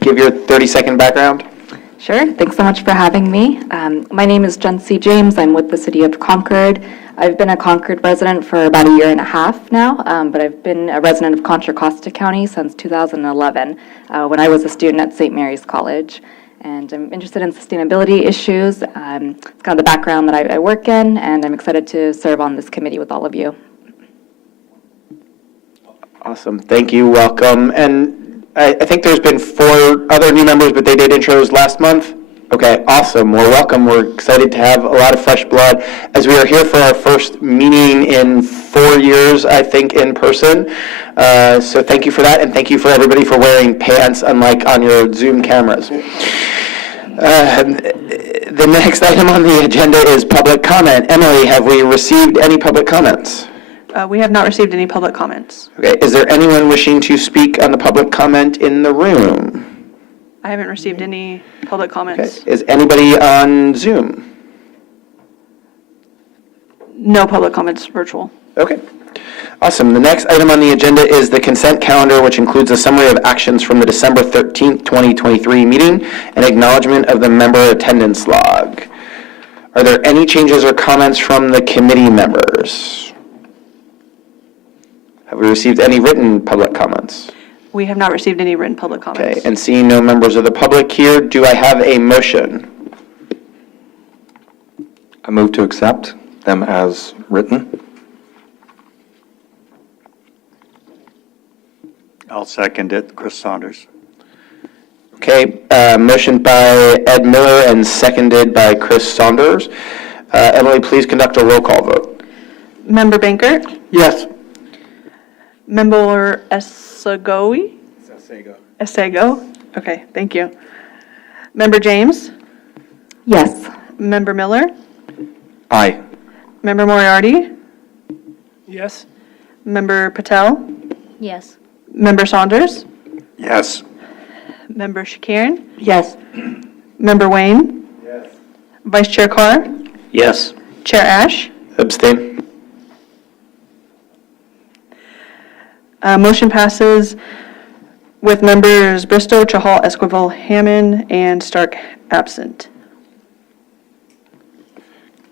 Give your 30-second background. Sure. Thanks so much for having me. My name is Jen C. James. I'm with the City of Concord. I've been a Concord resident for about a year and a half now, but I've been a resident of Contra Costa County since 2011 when I was a student at St. Mary's College. And I'm interested in sustainability issues. It's kind of the background that I work in, and I'm excited to serve on this committee with all of you. Awesome. Thank you. Welcome. And I think there's been 4 other new members, but they did intros last month. Okay, awesome. Well, welcome. We're excited to have a lot of fresh blood as we are here for our first meeting in 4 years, I think, in person. So thank you for that, and thank you for everybody for wearing pants, unlike on your Zoom cameras. The next item on the agenda is public comment. Emily, have we received any public comments? We have not received any public comments. Okay, is there anyone wishing to speak on the public comment in the room? I haven't received any public comments. Okay. Is anybody on Zoom? No public comments virtual. Okay. Awesome. The next item on the agenda is the consent calendar, which includes a summary of actions from the December 13th, 2023 meeting and acknowledgement of the member attendance log. Are there any changes or comments from the committee members? Have we received any written public comments? We have not received any written public comments. Okay, and seeing no members of the public here, do I have a motion? I move to accept them as written. I'll second it. Chris Saunders. Okay, motion by Ed Miller and seconded by Chris Saunders. Emily, please conduct a roll call vote. Member Bankert? Yes. Member Esegoe? Esego. Okay, thank you. Member James? Yes. Member Miller? Aye. Member Moriarty? Yes. Member Patel? Yes. Member Saunders? Yes. Member Shakiran? Yes. Member Wayne? Yes. Vice Chair Carr? Yes. Chair Ash? Abstain. Motion passes with members Bristow, Chahal, Esquivel, Hammond, and Stark absent.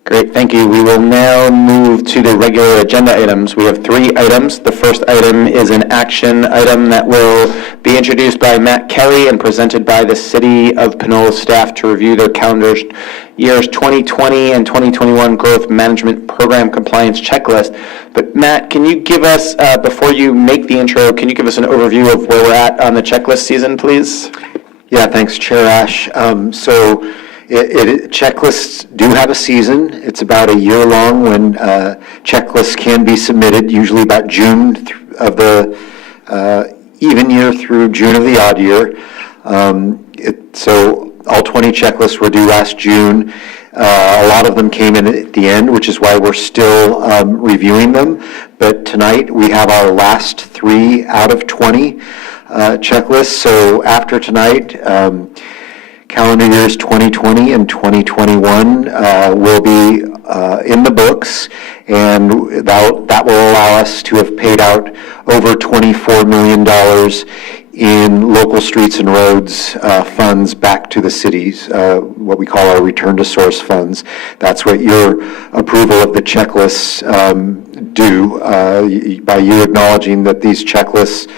Great, thank you. We will now move to the regular agenda items. We have 3 items. The first item is an action item that will be introduced by Matt Kelly and presented by the City of Panola staff to review their calendars years 2020 and 2021 Growth Management Program Compliance Checklist. But Matt, can you give us, before you make the intro, can you give us an overview of where we're at on the checklist season, please? Yeah, thanks, Chair Ash. Checklists do have a season. It's about a year long when checklists can be submitted, usually about June of the even year through June of the odd year. So all 20 checklists were due last June. A lot of them came in at the end, which is why we're still reviewing them. But tonight we have our last 3 out of 20 checklists. So after tonight, calendar years 2020 and 2021 will be in the books, and that will allow us to have paid out over $24 million in local streets and roads funds back to the cities, what we call our return to source funds. That's what your approval of the checklists do, by you acknowledging that these checklists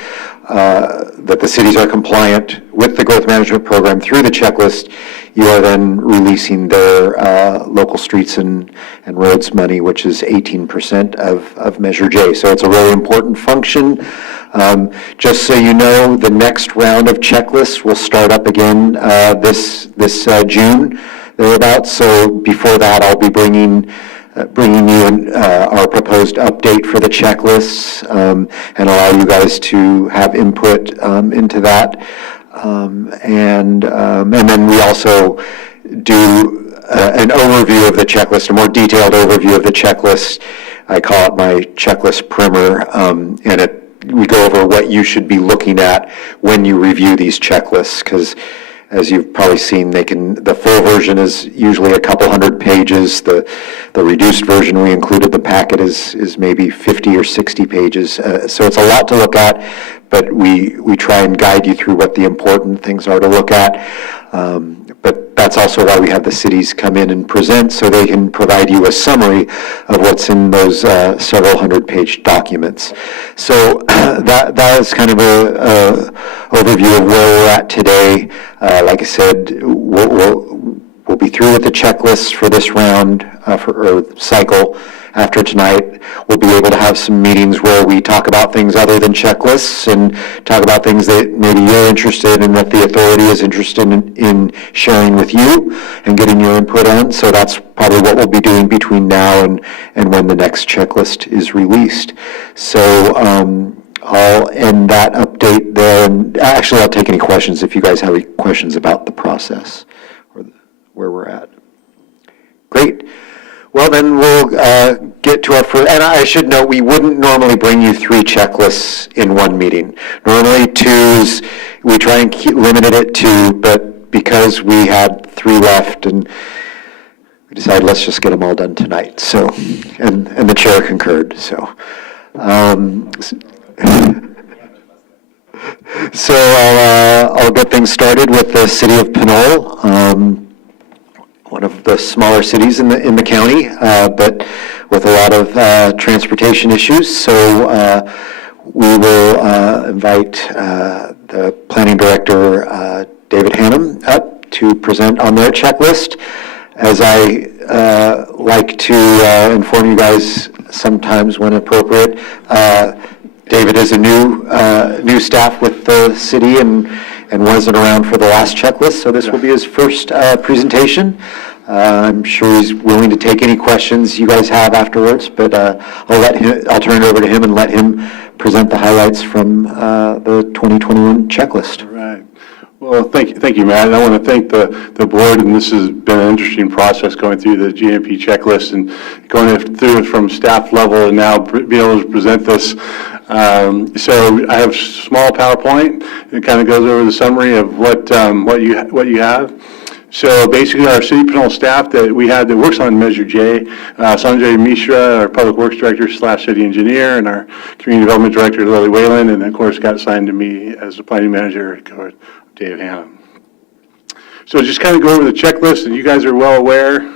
that the cities are compliant with the growth management program through the checklist, you are then releasing their local streets and roads money, which is 18% of Measure J. So it's a really important function. Just so you know, the next round of checklists will start up again this June, thereabouts. So before that, I'll be bringing you our proposed update for the checklists and allow you guys to have input into that. And then we also do an overview of the checklist, a more detailed overview of the checklist. I call it my checklist primer, and we go over what you should be looking at when you review these checklists, because as you've probably seen, the full version is usually a couple hundred pages. The reduced version we included in the packet is maybe 50 or 60 pages. So it's a lot to look at, but we try and guide you through what the important things are to look at. But that's also why we have the cities come in and present, so they can provide you a summary of what's in those several hundred-page documents. So that is kind of a overview of where we're at today. Like I said, we'll be through with the checklists for this round, or cycle. After tonight, we'll be able to have some meetings where we talk about things other than checklists and talk about things that maybe you're interested in, what the authority is interested in sharing with you and getting your input on. So that's probably what we'll be doing between now and when the next checklist is released. So I'll end that update there. And actually, I'll take any questions if you guys have any questions about the process or where we're at. Great. Well, then we'll get to our first, and I should note, we wouldn't normally bring you 3 checklists in one meeting. Normally 2s, we try and limited it to, but because we had 3 left, and we decided let's just get them all done tonight. So, and the chair concurred, so. So I'll get things started with the city of Pinole. One of the smaller cities in the county, but with a lot of transportation issues. So we will invite the planning director, David Hannum, up to present on their checklist. As I like to inform you guys sometimes when appropriate, David is a new staff with the city and wasn't around for the last checklist, so this will be his first presentation. I'm sure he's willing to take any questions you guys have afterwards, but I'll turn it over to him and let him present the highlights from the 2021 checklist. All right. Well, thank you, Matt. And I want to thank the board, and this has been an interesting process going through the GMP checklist and going through it from staff level and now be able to present this. So I have a small PowerPoint. It kind of goes over the summary of what you have. So basically, our City Pinole staff that we had that works on Measure J, Sanjay Mishra, our Public Works Director / City Engineer, and our Community Development Director, Lily Whalen, and of course got assigned to me as the Planning Manager, Dave Hannum. So just kind of go over the checklist, and you guys are well aware.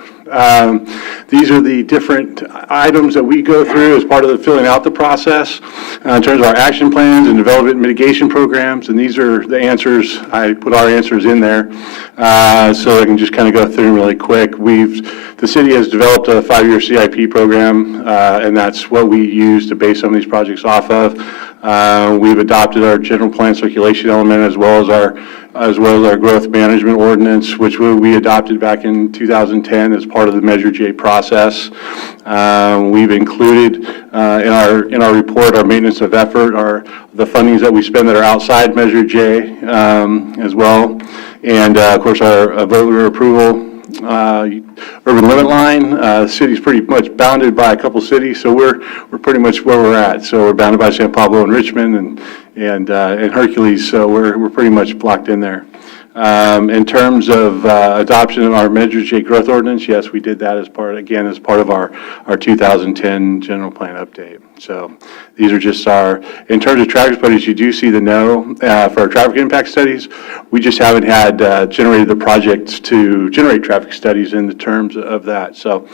These are the different items that we go through as part of the filling out the process in terms of our action plans and development mitigation programs, and these are the answers. I put our answers in there so I can just kind of go through them really quick. The city has developed a 5-year CIP program, and that's what we use to base some of these projects off of. We've adopted our general plan circulation element as well as our growth management ordinance, which we adopted back in 2010 as part of the Measure J process. We've included in our report our maintenance of effort, the fundings that we spend that are outside Measure J as well, and of course our voter approval. Urban limit line, the city's pretty much bounded by a couple cities, so we're pretty much where we're at. So we're bounded by San Pablo and Richmond and Hercules, so we're pretty much blocked in there. In terms of adoption of our Measure J growth ordinance, yes, we did that as part of our 2010 general plan update. So these are just in terms of traffic studies, you do see the no for our traffic impact studies. We just haven't had generated the projects to generate traffic studies in the terms of that. So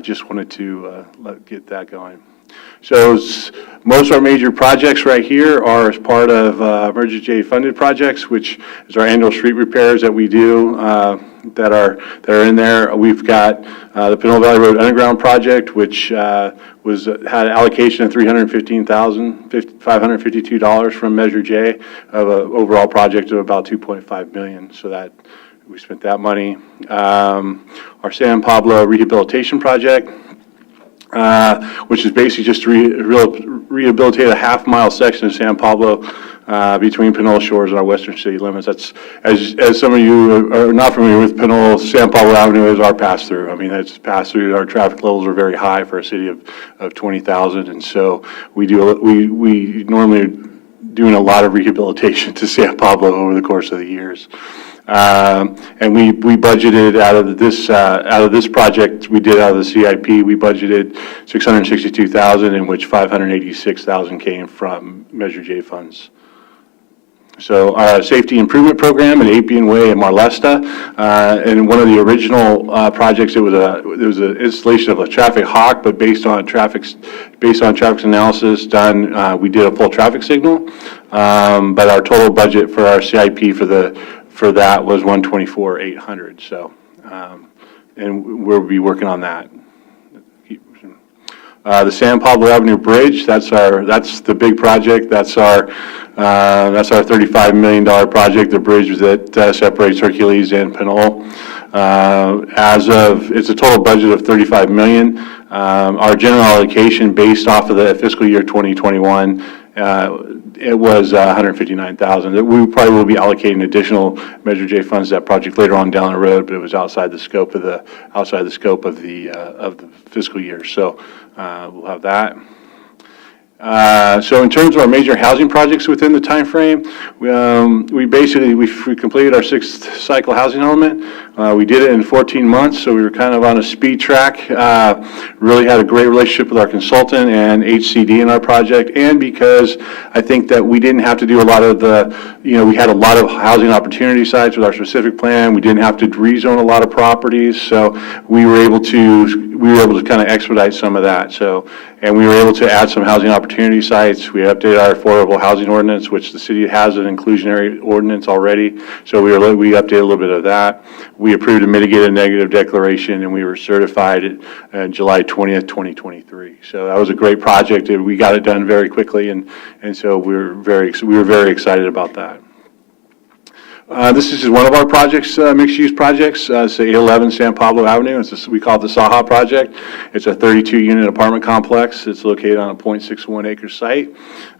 just wanted to get that going. So most of our major projects right here are as part of Measure J funded projects, which is our annual street repairs that we do that are in there. We've got the Pinole Valley Road Underground project, which had an allocation of $315,552 from Measure J of an overall project of about $2.5 million. So that we spent that money. Our San Pablo rehabilitation project, which is basically just to rehabilitate a half-mile section of San Pablo between Pinole Shores and our western city limits. That's, as some of you are not familiar with Pinole, San Pablo Avenue is our pass-through. I mean, it's pass-through. Our traffic levels are very high for a city of 20,000, and so we normally are doing a lot of rehabilitation to San Pablo over the course of the years. And we budgeted out of this project, we did out of the CIP, we budgeted $662,000, in which $586,000 came from Measure J funds. So our safety improvement program at Appian Way in Marlesta, and one of the original projects, it was an installation of a traffic hawk, but based on traffic analysis done, we did a full traffic signal. But our total budget for our CIP for that was $124,800. So, and we'll be working on that. The San Pablo Avenue Bridge, that's the big project. That's our $35 million project, the bridge that separates Hercules and Pinole. It's a total budget of $35 million. Our general allocation based off of the fiscal year 2021, it was $159,000. We probably will be allocating additional Measure J funds to that project later on down the road, but it was outside the scope of the fiscal year. So we'll have that. So in terms of our major housing projects within the time frame, we completed our 6th cycle housing element. We did it in 14 months, so we were kind of on a speed track. Really had a great relationship with our consultant and HCD in our project, and because I think that we didn't have to do a lot of we had a lot of housing opportunity sites with our specific plan. We didn't have to rezone a lot of properties, so we were able to kind of expedite some of that. So, and we were able to add some housing opportunity sites. We updated our affordable housing ordinance, which the city has an inclusionary ordinance already. So we updated a little bit of that. We approved a mitigated negative declaration, and we were certified July 20th, 2023. So that was a great project. We got it done very quickly, and so we were very excited about that. This is just one of our projects, mixed-use projects. It's 811 San Pablo Avenue. We call it the Saha Project. It's a 32-unit apartment complex. It's located on a 0.61 acre site.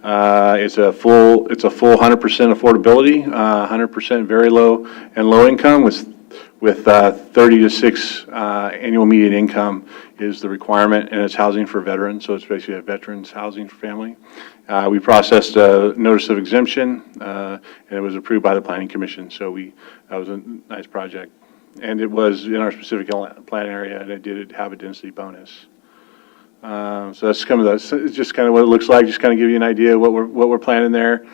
It's a full 100% affordability, 100% very low and low income with 30 to 6 annual median income is the requirement, and it's housing for veterans, so it's basically a veterans housing family. We processed a notice of exemption, and it was approved by the Planning Commission, so that was a nice project. And it was in our specific plan area, and it did have a density bonus. So that's just kind of what it looks like, just kind of give you an idea of what we're planning there.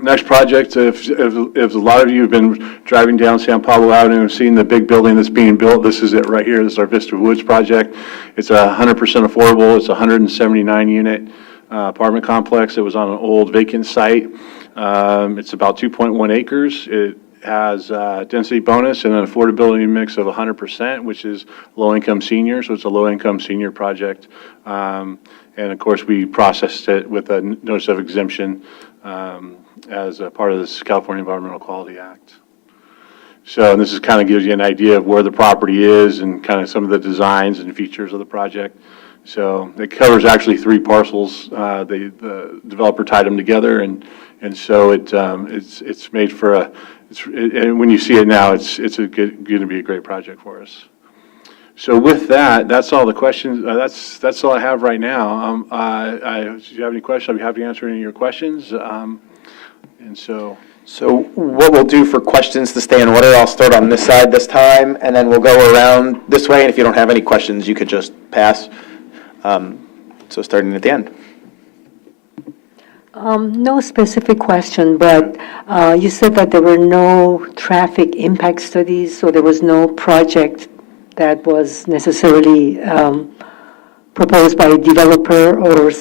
Next project, if a lot of you have been driving down San Pablo Avenue and seen the big building that's being built, this is it right here. This is our Vista Woods project. It's 100% affordable. It's a 179-unit apartment complex. It was on an old vacant site. It's about 2.1 acres. It has a density bonus and an affordability mix of 100%, which is low-income senior. So it's a low-income senior project. And of course, we processed it with a notice of exemption as a part of this California Environmental Quality Act. So this is kind of gives you an idea of where the property is and kind of some of the designs and features of the project. So it covers actually 3 parcels. The developer tied them together, and so it's made for and when you see it now, it's going to be a great project for us. So with that, that's all the questions. That's all I have right now. If you have any questions, I'll be happy to answer any of your questions. So what we'll do for questions to stay in order, I'll start on this side this time, and then we'll go around this way, and if you don't have any questions, you could just pass. So starting at the end. No specific question, but you said that there were no traffic impact studies, so there was no project that was necessarily proposed by a developer or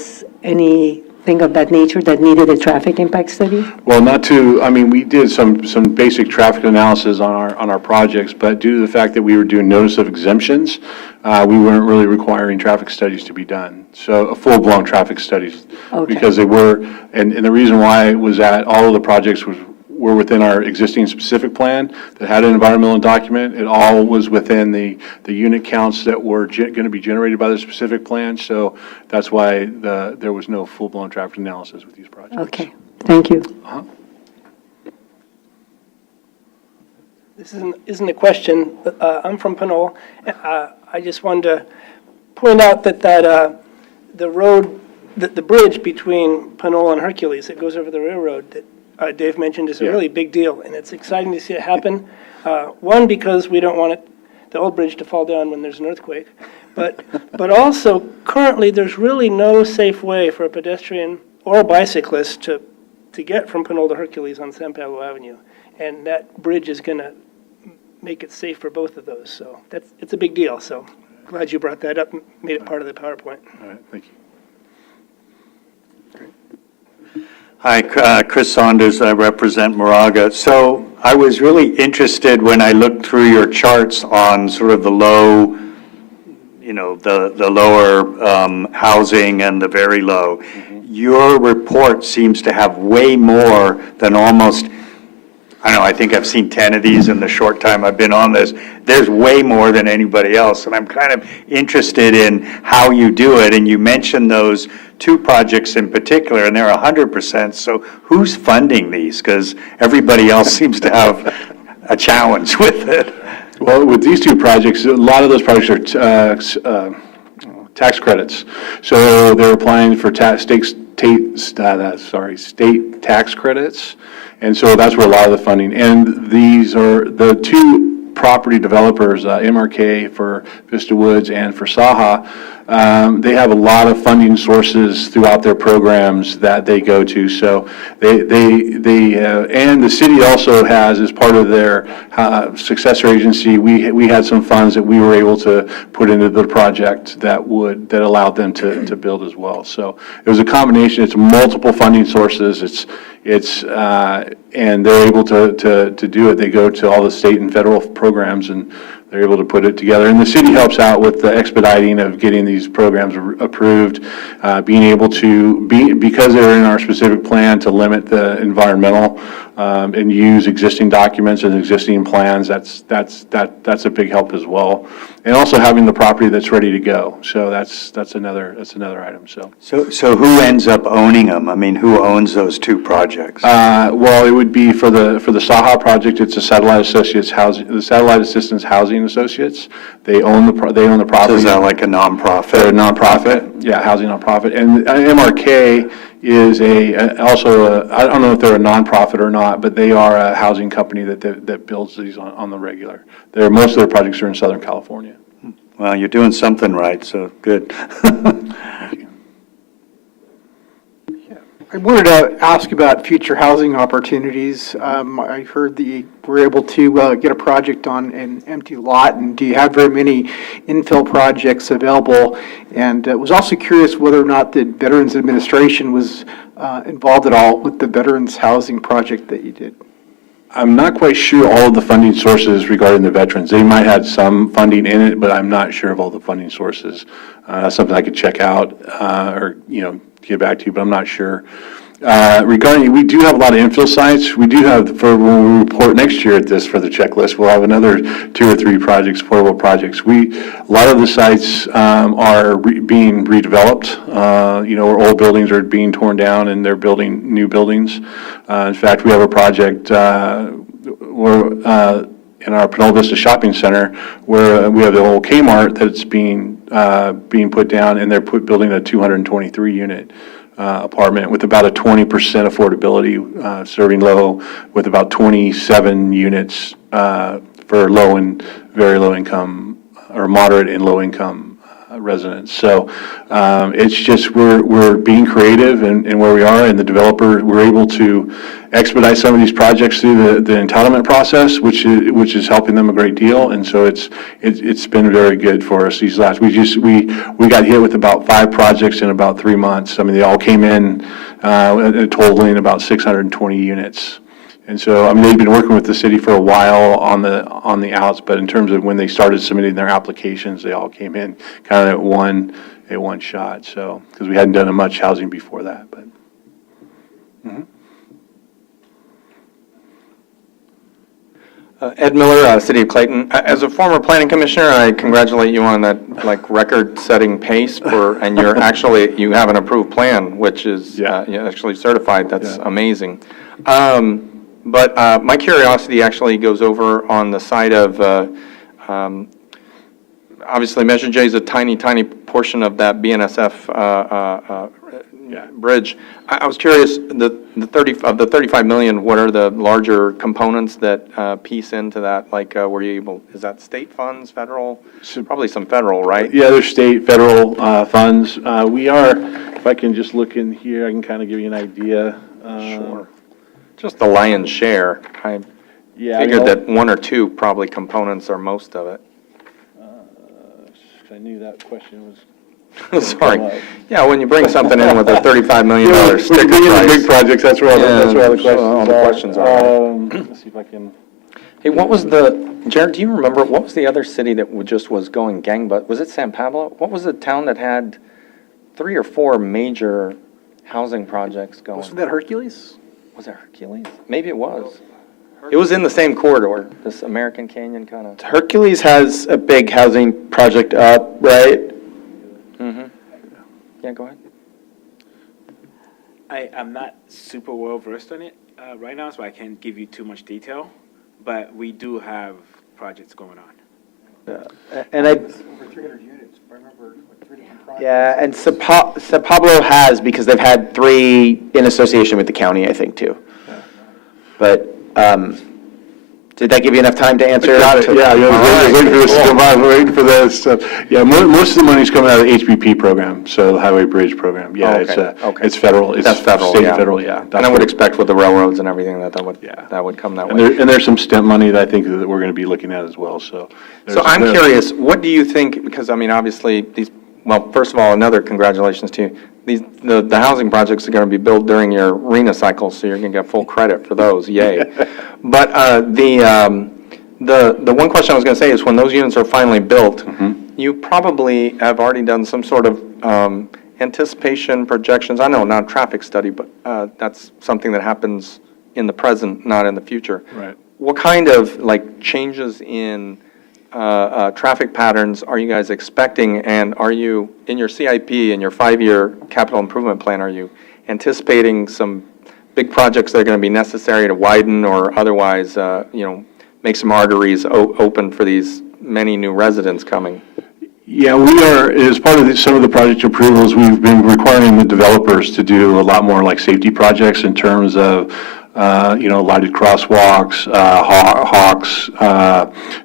anything of that nature that needed a traffic impact study? Well, we did some basic traffic analysis on our projects, but due to the fact that we were doing notice of exemptions, we weren't really requiring traffic studies to be done. So a full-blown traffic studies. Okay. Because they were, and the reason why was that all of the projects were within our existing specific plan that had an environmental document. It all was within the unit counts that were going to be generated by the specific plan. So that's why there was no full-blown traffic analysis with these projects. Okay, thank you. Uh-huh. This isn't a question. I'm from Pinole. I just wanted to point out that the road, the bridge between Pinole and Hercules that goes over the railroad, Dave mentioned is a really big deal, and it's exciting to see it happen. One, because we don't want the old bridge to fall down when there's an earthquake, but also currently there's really no safe way for a pedestrian or a bicyclist to get from Pinole to Hercules on San Pablo Avenue, and that bridge is going to make it safe for both of those. So it's a big deal. So glad you brought that up and made it part of the PowerPoint. All right, thank you. Hi, Chris Saunders, I represent Moraga. So I was really interested when I looked through your charts on sort of the low, the lower housing and the very low. Your report seems to have way more than almost, I don't know, I think I've seen 10 of these in the short time I've been on this. There's way more than anybody else, and I'm kind of interested in how you do it. And you mentioned those 2 projects in particular, and they're 100%. So who's funding these? Because everybody else seems to have a challenge with it. Well, with these 2 projects, a lot of those projects are tax credits. So they're applying for state tax credits. And so that's where a lot of the funding, and these are the 2 property developers, MRK for Vista Woods and for Saha. They have a lot of funding sources throughout their programs that they go to. So and the city also has, as part of their successor agency, we had some funds that we were able to put into the project that allowed them to build as well. So it was a combination. It's multiple funding sources. And they're able to do it. They go to all the state and federal programs, and they're able to put it together. And the city helps out with the expediting of getting these programs approved, being able to, because they're in our specific plan, to limit the environmental and use existing documents and existing plans. That's a big help as well. And also having the property that's ready to go. So that's another item. So who ends up owning them? I mean, who owns those 2 projects? Well, it would be for the Saha project. It's the Satellite Assistance Housing Associates. They own the property. So is that like a nonprofit? They're a nonprofit, yeah, housing nonprofit. And MRK is also I don't know if they're a nonprofit or not, but they are a housing company that builds these on the regular. Most of their projects are in Southern California. Well, you're doing something right, so good. Thank you. I wanted to ask about future housing opportunities. I heard that you were able to get a project on an empty lot, and do you have very many infill projects available? And was also curious whether or not the Veterans Administration was involved at all with the Veterans Housing project that you did. I'm not quite sure all of the funding sources regarding the veterans. They might have some funding in it, but I'm not sure of all the funding sources. That's something I could check out or get back to you, but I'm not sure. Regarding, we do have a lot of infill sites. We do have, for when we report next year at this for the checklist, we'll have another 2 or 3 projects, affordable projects. A lot of the sites are being redeveloped, where old buildings are being torn down and they're building new buildings. In fact, we have a project where in our Pinole Vista Shopping Center where we have the old Kmart that's being put down, and they're building a 223 unit apartment with about a 20% affordability, serving low, with about 27 units for low and very low income or moderate and low income residents. So it's just we're being creative in where we are, and the developer, we're able to expedite some of these projects through the entitlement process, which is helping them a great deal. And so it's been very good for us these last. We got hit with about 5 projects in about 3 months. I mean, they all came in totaling about 620 units. And so, I mean, they've been working with the city for a while on the outs, but in terms of when they started submitting their applications, they all came in kind of at one shot. So, because we hadn't done much housing before that, but. Ed Miller, City of Clayton. As a former planning commissioner, I congratulate you on that record-setting pace and you have an approved plan, which is actually certified. That's amazing. But my curiosity actually goes over on the side of, obviously Measure J is a tiny, tiny portion of that BNSF, bridge. I was curious, the 35 million, what are the larger components that piece into that? Like, were you able, is that state funds, federal? Probably some federal, right? Yeah, there's state, federal funds. We are, if I can just look in here, I can kind of give you an idea. Sure. Just the lion's share. I Yeah, figured that one or two probably components are most of it. I knew that question was. Sorry. Yeah, when you bring something in with a $35 million Yeah, sticker we bring in the big price. projects, that's where all the all the questions are. Let's see if I can. Hey, Jared, do you remember, what was the other city that just was going gangbusters? Was it San Pablo? What was the town that had 3 or 4 major housing projects going? Wasn't that Hercules? Was it Hercules? Maybe it was. It was in the same corridor, this American Canyon kind of. Hercules has a big housing project up, right? Mm-hmm. Yeah, go ahead. I'm not super well versed on it right now, so I can't give you too much detail, but we do have projects going on. And I, Over 300 units, if I remember, like 3 different projects. yeah, and Sao Pablo has, because they've had 3 in association with the county, I think, too. But, did that give you enough time to answer? Got it, yeah, I was waiting for this to come on, waiting for this. Yeah, most of the money's coming out of the HBP program, so the Highway Bridge Program. Yeah, Okay. it's federal, it's That's federal, state yeah. and federal, yeah. And I would expect with the railroads and everything that would come that way. And there's some STEM money that I think that we're going to be looking at as well, so. So I'm curious, what do you think, because I mean, obviously, well, first of all, another congratulations to you. The housing projects are going to be built during your RENA cycle, so you're going to get full credit for those, yay. But the one question I was going to say is when those units are finally built, you probably have already done some sort of anticipation projections. I know, not a traffic study, but that's something that happens in the present, not in the future. Right. What kind of, like, changes in traffic patterns are you guys expecting, and are you, in your CIP, in your 5-year capital improvement plan, are you anticipating some big projects that are going to be necessary to widen or otherwise, make some arteries open for these many new residents coming? Yeah, we are, as part of some of the project approvals, we've been requiring the developers to do a lot more like safety projects in terms of lighted crosswalks, hawks,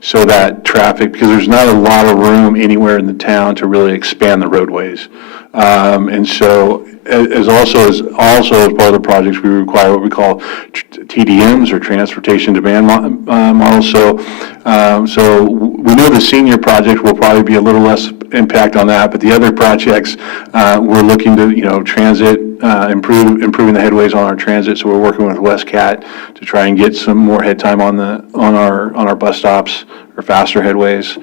so that traffic, because there's not a lot of room anywhere in the town to really expand the roadways. And so, as part of the projects, we require what we call TDMs, or transportation demand models. So we know the senior project will probably be a little less impact on that, but the other projects, we're looking to, transit, improving the headways on our transit. So we're working with WestCat to try and get some more head time on our bus stops, or faster headways.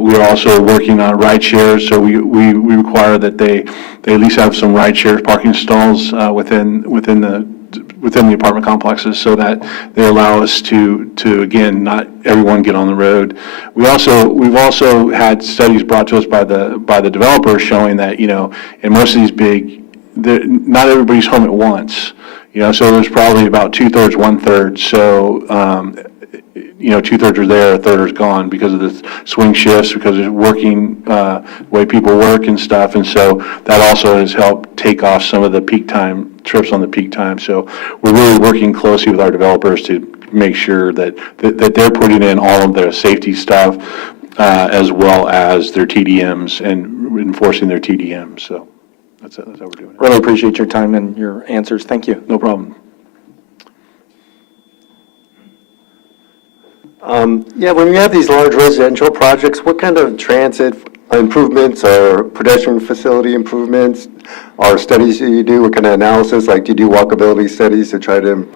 We are also working on ride shares, so we require that they at least have some ride share parking stalls within the apartment complexes, so that they allow us to again, not everyone get on the road. We've also had studies brought to us by the developers showing that, in most of these not everybody's home at once. So there's probably about 2/3, 1/3. So 2/3 are there, 1/3 is gone because of the swing shifts, because of working, the way people work and stuff. And so that also has helped take off some of the peak time, trips on the peak time. So we're really working closely with our developers to make sure that they're putting in all of their safety stuff, as well as their TDMs and enforcing their TDMs. So that's how we're doing it. Really appreciate your time and your answers. Thank you. No problem. When we have these large residential projects, what kind of transit improvements or pedestrian facility improvements or studies do you do? What kind of analysis? Like, do you do walkability studies to try to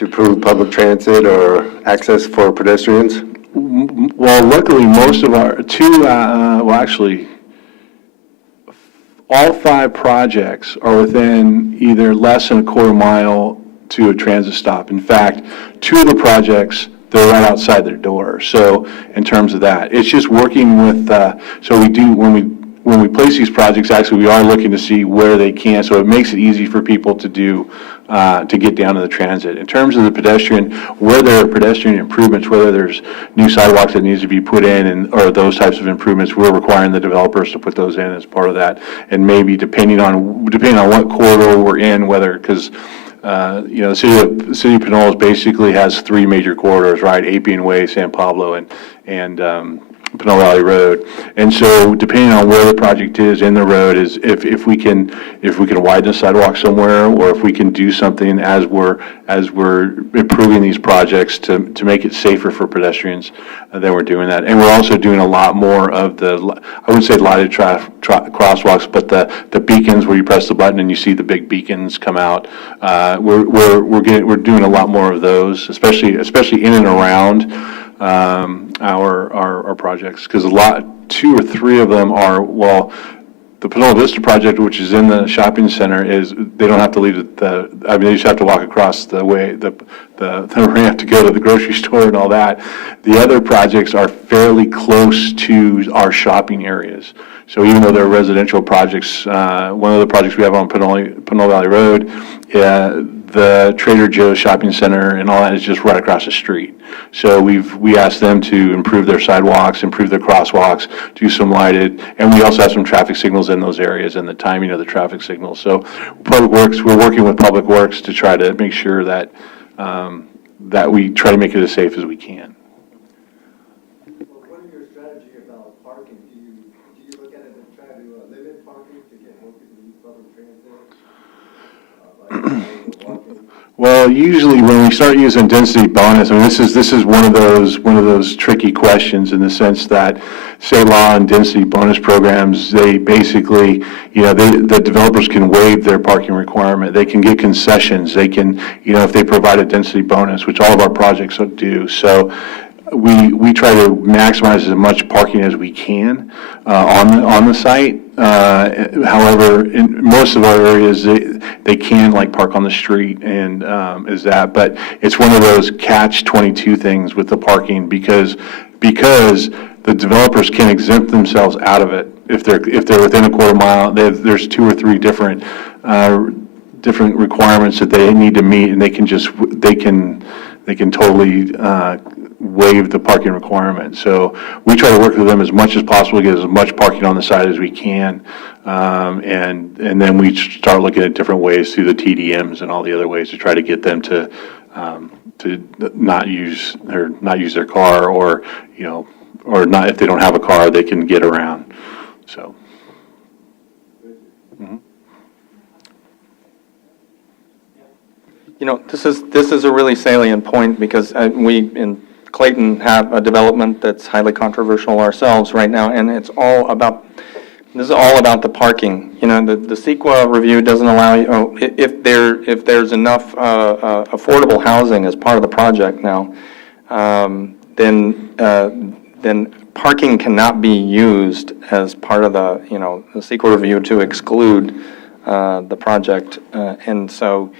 improve public transit or access for pedestrians? Well, luckily, most of our all 5 projects are within either less than a quarter mile to a transit stop. In fact, 2 of the projects, they're right outside their door. So in terms of that, it's just working with, so we do, when we when we place these projects, actually, we are looking to see where they can, so it makes it easy for people to do, to get down to the transit. In terms of the pedestrian, where there are pedestrian improvements, whether there's new sidewalks that needs to be put in or those types of improvements, we're requiring the developers to put those in as part of that. And maybe depending on what corridor we're in, whether, because the city of Pinellas basically has three major corridors, right? Appian Way, San Pablo, and Pinole Valley Road. And so depending on where the project is in the road is if we can widen the sidewalk somewhere, or if we can do something as we're improving these projects to make it safer for pedestrians, then we're doing that. And we're also doing a lot more of the, I wouldn't say lighted crosswalks, but the beacons where you press the button and you see the big beacons come out. We're doing a lot more of those, especially in and around our projects, because two or three of them are, well, the Pinole Vista project, which is in the shopping center, they don't have to leave they just have to walk across the way, the ramp to go to the grocery store and all that. The other projects are fairly close to our shopping areas. So even though they're residential projects, one of the projects we have on Pinole Valley Road, the Trader Joe's shopping center and all that is just right across the street. So we asked them to improve their sidewalks, improve their crosswalks, do some lighted, and we also have some traffic signals in those areas and the timing of the traffic signals. So Public Works, we're working with Public Works to try to make sure that that we try to make it as safe as we can. What is your strategy about parking? Do you look at it and try to limit parking to get more people to use public transit? Well, usually when we start using density bonus, I mean, this is one of those tricky questions in the sense that state law and density bonus programs, they basically, the developers can waive their parking requirement. They can get concessions. They can, if they provide a density bonus, which all of our projects do. So we try to maximize as much parking as we can on the site. However, in most of our areas, they can park on the street and but it's one of those catch-22 things with the parking because the developers can exempt themselves out of it if they're within a quarter mile. There's two or three different requirements that they need to meet, and they can totally waive the parking requirement. So we try to work with them as much as possible to get as much parking on the side as we can. And then we start looking at different ways through the TDMs and all the other ways to try to get them to not use their car, or not, if they don't have a car, they can get around. So. Mm-hmm. This is a really salient point because we in Clayton have a development that's highly controversial ourselves right now, and this is all about the parking. The CEQA review doesn't allow you, if there's enough affordable housing as part of the project now, then parking cannot be used as part of the CEQA review to exclude the project, and so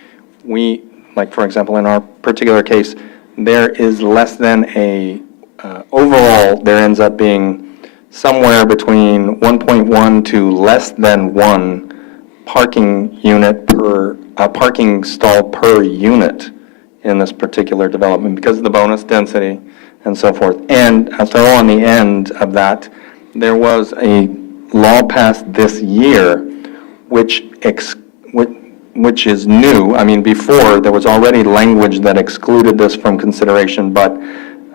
we, for example, in our particular case, there is less than overall, there ends up being somewhere between 1.1 to less than 1 parking stall per unit in this particular development because of the bonus density and so forth. And so on the end of that, there was a law passed this year which is new. I mean, before, there was already language that excluded this from consideration, but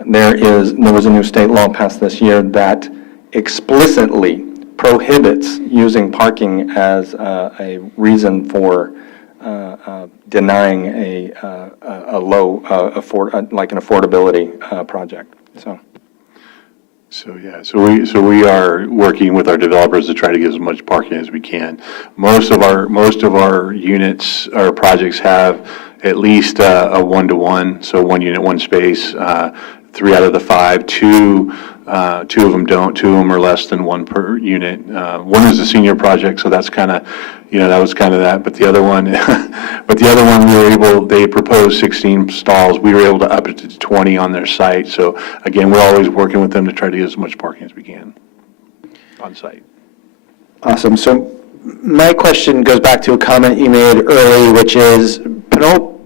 there was a new state law passed this year that explicitly prohibits using parking as a reason for denying an affordability project. So we are working with our developers to try to get as much parking as we can. Most of our units or projects have at least a 1-to-1, so 1 unit, 1 space. 3 out of the 5, 2 of them don't. 2 of them are less than 1 per unit. One is a senior project, so that's kind of, that was kind of that. But the other one, they proposed 16 stalls. We were able to up it to 20 on their site. So again, we're always working with them to try to get as much parking as we can on site. Awesome. So my question goes back to a comment you made early, which is Pinole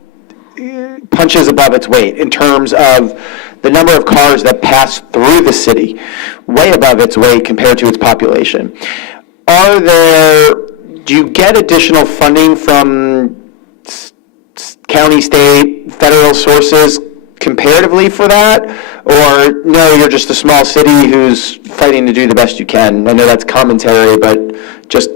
punches above its weight in terms of the number of cars that pass through the city, way above its weight compared to its population. Do you get additional funding from county, state, federal sources comparatively for that? Or no, you're just a small city who's fighting to do the best you can? I know that's commentary, but just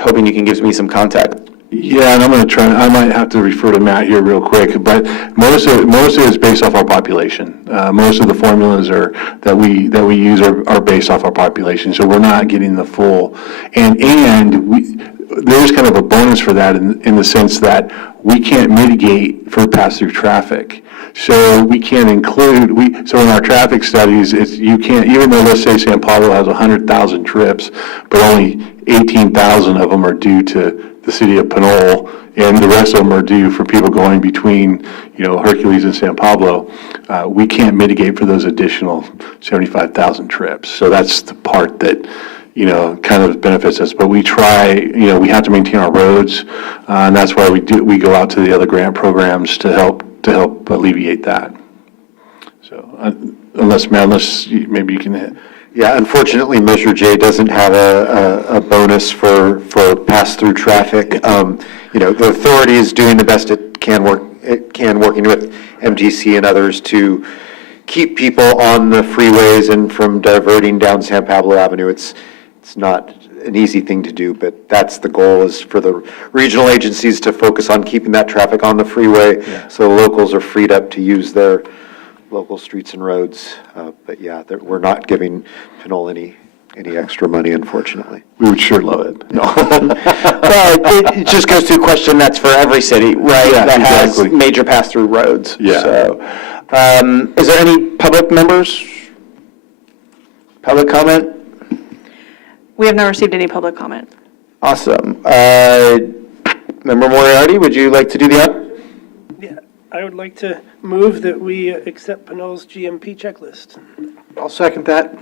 hoping you can give me some context. Yeah, and I'm going to try, I might have to refer to Matt here real quick, but most of it is based off our population. Most of the formulas that we use are based off our population, so we're not getting the full, and there's kind of a bonus for that in the sense that we can't mitigate for pass-through traffic. So we can't include, so in our traffic studies, you can't, even though let's say San Pablo has 100,000 trips, but only 18,000 of them are due to the city of Pinole, and the rest of them are due for people going between, Hercules and San Pablo. We can't mitigate for those additional 75,000 trips. So that's the part that, kind of benefits us. But we try, we have to maintain our roads, and that's why we go out to the other grant programs to help alleviate that. So unless maybe you can hit. Yeah, unfortunately, Measure J doesn't have a bonus for pass-through traffic. The authority is doing the best it can working with MTC and others to keep people on the freeways and from diverting down San Pablo Avenue. It's not an easy thing to do, but that's the goal, is for the regional agencies to focus on keeping that traffic on the freeway, so the locals are freed up to use their local streets and roads. But yeah, we're not giving Pinole any extra money, unfortunately. We would sure love it. No. Well, it just goes to a question that's for every city, right? Yeah, that exactly. has major pass-through roads. Yeah. So, is there any public members? Public comment? We have not received any public comment. Awesome. Member Moriarty, would you like to do the honor? Yeah, I would like to move that we accept Pinole's GMP checklist. I'll second that.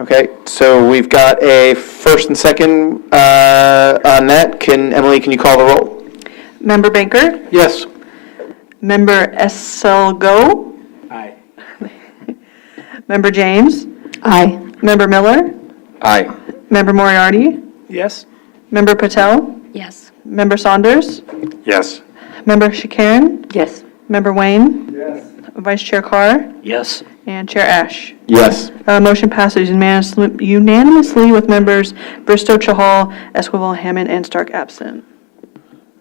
Okay, so we've got a first and second on that. Emily, can you call the roll? Member Banker? Yes. Member Esselgo? Aye. Member James? Aye. Member Miller? Aye. Member Moriarty? Yes? Member Patel? Yes. Member Saunders? Yes. Member Shakaran? Yes. Member Wayne? Yes. Vice Chair Carr? Yes. And Chair Ash. Yes. Motion passes unanimously with members Bristow, Chahal, Esquivel, Hammond, and Stark absent.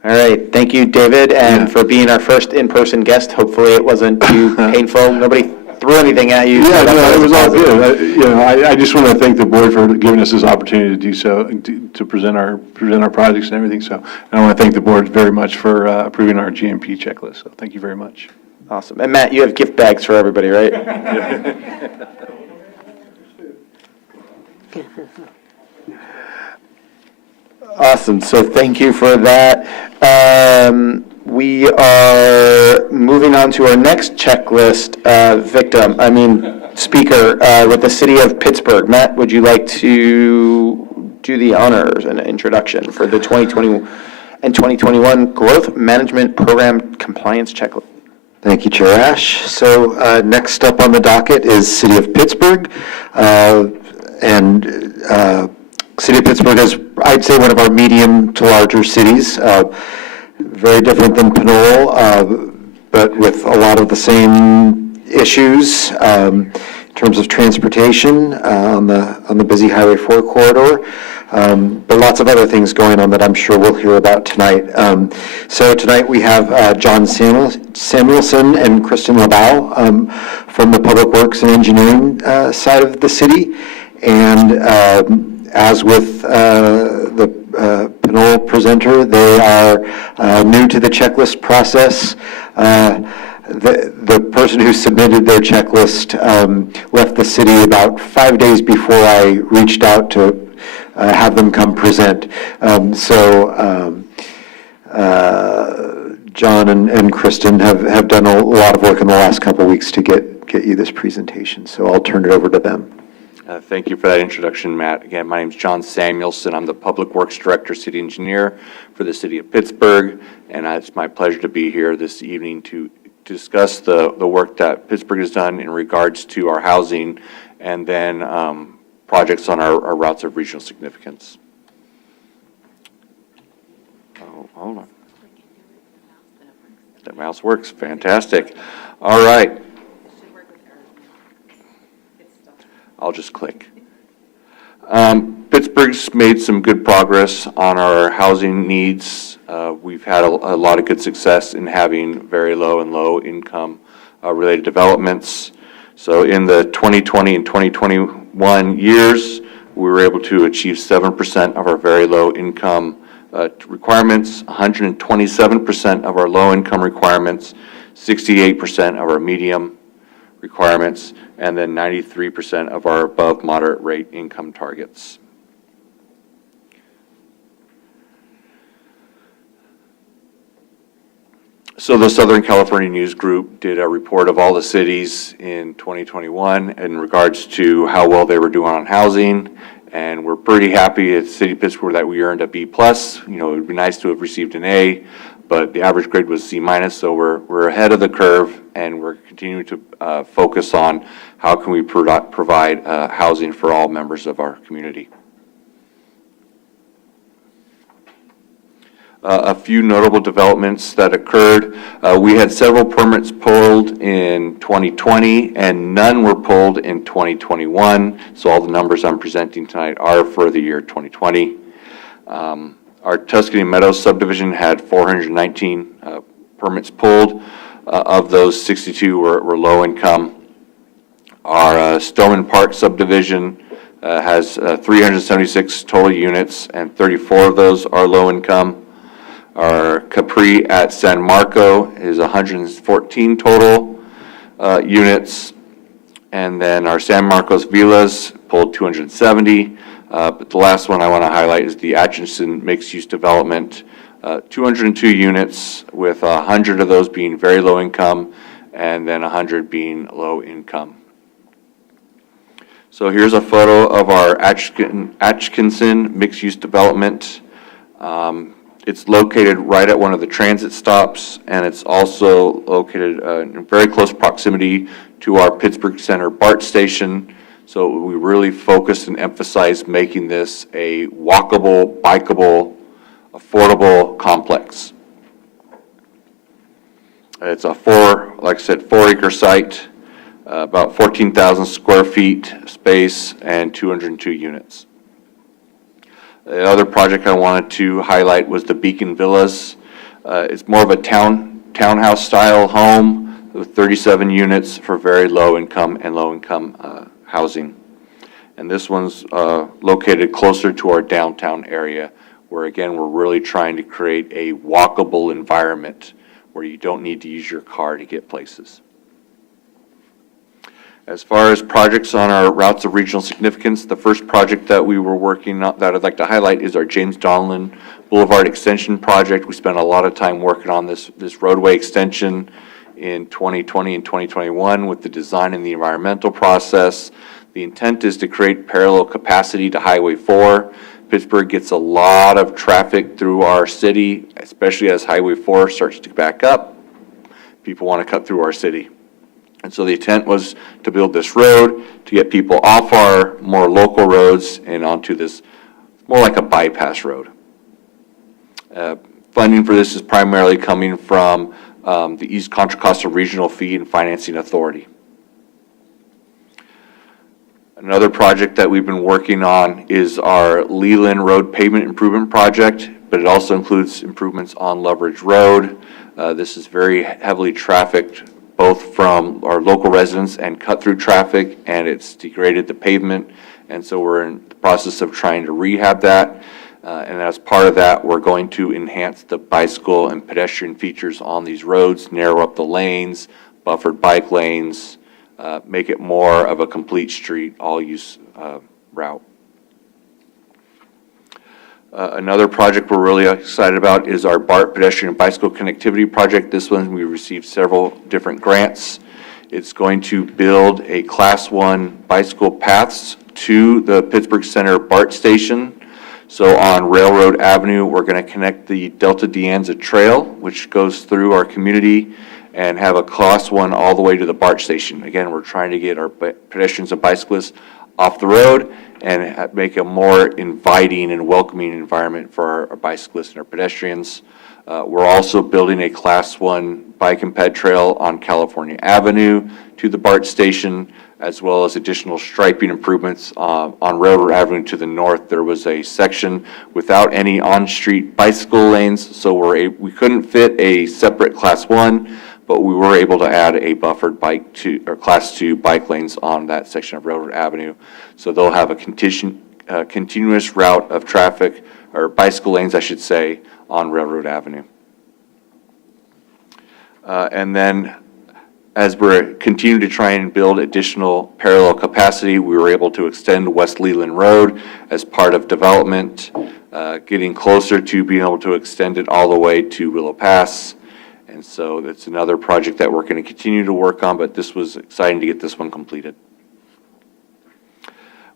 All right, thank you, David, and for being our first in-person guest. Hopefully it wasn't too painful. Nobody threw anything at you. Yeah, no, it was all good. I just want to thank the board for giving us this opportunity to do so, to present our projects and everything. So, and I want to thank the board very much for approving our GMP checklist. So, thank you very much. Awesome. And Matt, you have gift bags for everybody, right? Awesome. So thank you for that. We are moving on to our next checklist speaker with the City of Pittsburgh. Matt, would you like to do the honors and introduction for the 2020 and 2021 Growth Management Program Compliance Checklist? Thank you, Chair Ash. So next up on the docket is City of Pittsburgh. City of Pittsburgh is, I'd say, one of our medium to larger cities. Very different than Pinole, but with a lot of the same issues in terms of transportation on the busy Highway 4 corridor. But lots of other things going on that I'm sure we'll hear about tonight. So tonight we have John Samuelson and Kristen LaBau from the Public Works and Engineering side of the city. And as with the Pinole presenter, they are new to the checklist process. The person who submitted their checklist left the city about 5 days before I reached out to have them come present. John and Kristen have done a lot of work in the last couple of weeks to get you this presentation, so I'll turn it over to them. Thank you for that introduction, Matt. Again, my name is John Samuelson. I'm the Public Works Director, City Engineer for the City of Pittsburgh, and it's my pleasure to be here this evening to discuss the work that Pittsburgh has done in regards to our housing and then projects on our routes of regional significance. Oh, hold on. That mouse works. Fantastic. All right. I'll just click. Pittsburgh's made some good progress on our housing needs. We've had a lot of good success in having very low and low income related developments. So in the 2020 and 2021 years, we were able to achieve 7% of our very low income requirements, 127% of our low income requirements, 68% of our medium requirements, and then 93% of our above moderate rate income targets. So the Southern California News Group did a report of all the cities in 2021 in regards to how well they were doing on housing, and we're pretty happy at City of Pittsburgh that we earned a B+. You know, it would be nice to have received an A, but the average grade was C-, so we're ahead of the curve, and we're continuing to focus on how can we provide housing for all members of our community. A few notable developments that occurred. We had several permits pulled in 2020, and none were pulled in 2021, so all the numbers I'm presenting tonight are for the year 2020. Our Tuscany Meadows subdivision had 419 permits pulled. Of those, 62 were low income. Our Stoneman Park subdivision has 376 total units, and 34 of those are low income. Our Capri at San Marco is 114 total units, and then our San Marcos Villas pulled 270. But the last one I want to highlight is the Atchison mixed-use development, 202 units, with 100 of those being very low income, and then 100 being low income. So here's a photo of our Atchison mixed-use development. It's located right at one of the transit stops, and it's also located in very close proximity to our Pittsburgh Center BART station. So we really focused and emphasized making this a walkable, bikeable, affordable complex. It's a 4-acre site, about 14,000 square feet space, and 202 units. The other project I wanted to highlight was the Beacon Villas. It's more of a townhouse style home with 37 units for very low income and low income housing. And this one's located closer to our downtown area, where again, we're really trying to create a walkable environment where you don't need to use your car to get places. As far as projects on our routes of regional significance, the first project that we were working on that I'd like to highlight is our James Donlin Boulevard Extension project. We spent a lot of time working on this roadway extension in 2020 and 2021 with the design and the environmental process. The intent is to create parallel capacity to Highway 4. Pittsburgh gets a lot of traffic through our city, especially as Highway 4 starts to back up. People want to cut through our city. And so the intent was to build this road to get people off our more local roads and onto this more like a bypass road. Funding for this is primarily coming from the East Contra Costa Regional Fee and Financing Authority. Another project that we've been working on is our Leland Road Pavement Improvement Project, but it also includes improvements on Loveridge Road. This is very heavily trafficked, both from our local residents and cut-through traffic, and it's degraded the pavement, and so we're in the process of trying to rehab that. And as part of that, we're going to enhance the bicycle and pedestrian features on these roads, narrow up the lanes, buffered bike lanes, make it more of a complete street, all-use route. Another project we're really excited about is our BART pedestrian and bicycle connectivity project. This one we received several different grants It's going to build a Class 1 bicycle paths to the Pittsburgh Center BART station. So on Railroad Avenue, we're going to connect the Delta De Anza Trail, which goes through our community, and have a Class 1 all the way to the BART station. Again, we're trying to get our pedestrians and bicyclists off the road and make a more inviting and welcoming environment for our bicyclists and our pedestrians. We're also building a Class 1 bike and ped trail on California Avenue to the BART station, as well as additional striping improvements on Railroad Avenue to the north. There was a section without any on-street bicycle lanes, so we couldn't fit a separate Class 1, but we were able to add a buffered Class 2 bike lanes on that section of Railroad Avenue. So they'll have a continuous route of traffic, or bicycle lanes, I should say, on Railroad Avenue. And then as we're continuing to try and build additional parallel capacity, we were able to extend West Leland Road as part of development, getting closer to being able to extend it all the way to Willow Pass. And so that's another project that we're going to continue to work on, but this was exciting to get this one completed.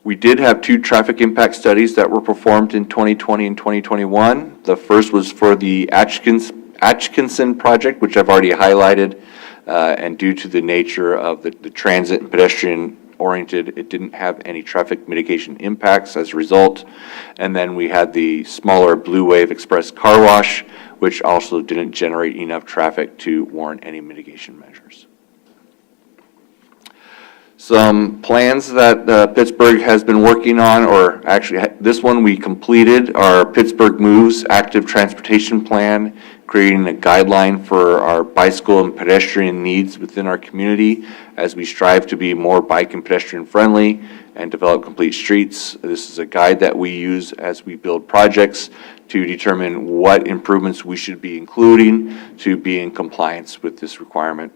We did have 2 traffic impact studies that were performed in 2020 and 2021. The first was for the Atchkinson project, which I've already highlighted, and due to the nature of the transit and pedestrian oriented, it didn't have any traffic mitigation impacts as a result. And then we had the smaller Blue Wave Express car wash, which also didn't generate enough traffic to warrant any mitigation measures. Some plans that Pittsburgh has been working on, or actually this one we completed, our Pittsburgh Moves Active Transportation Plan, creating a guideline for our bicycle and pedestrian needs within our community as we strive to be more bike and pedestrian friendly and develop complete streets. This is a guide that we use as we build projects to determine what improvements we should be including to be in compliance with this requirement.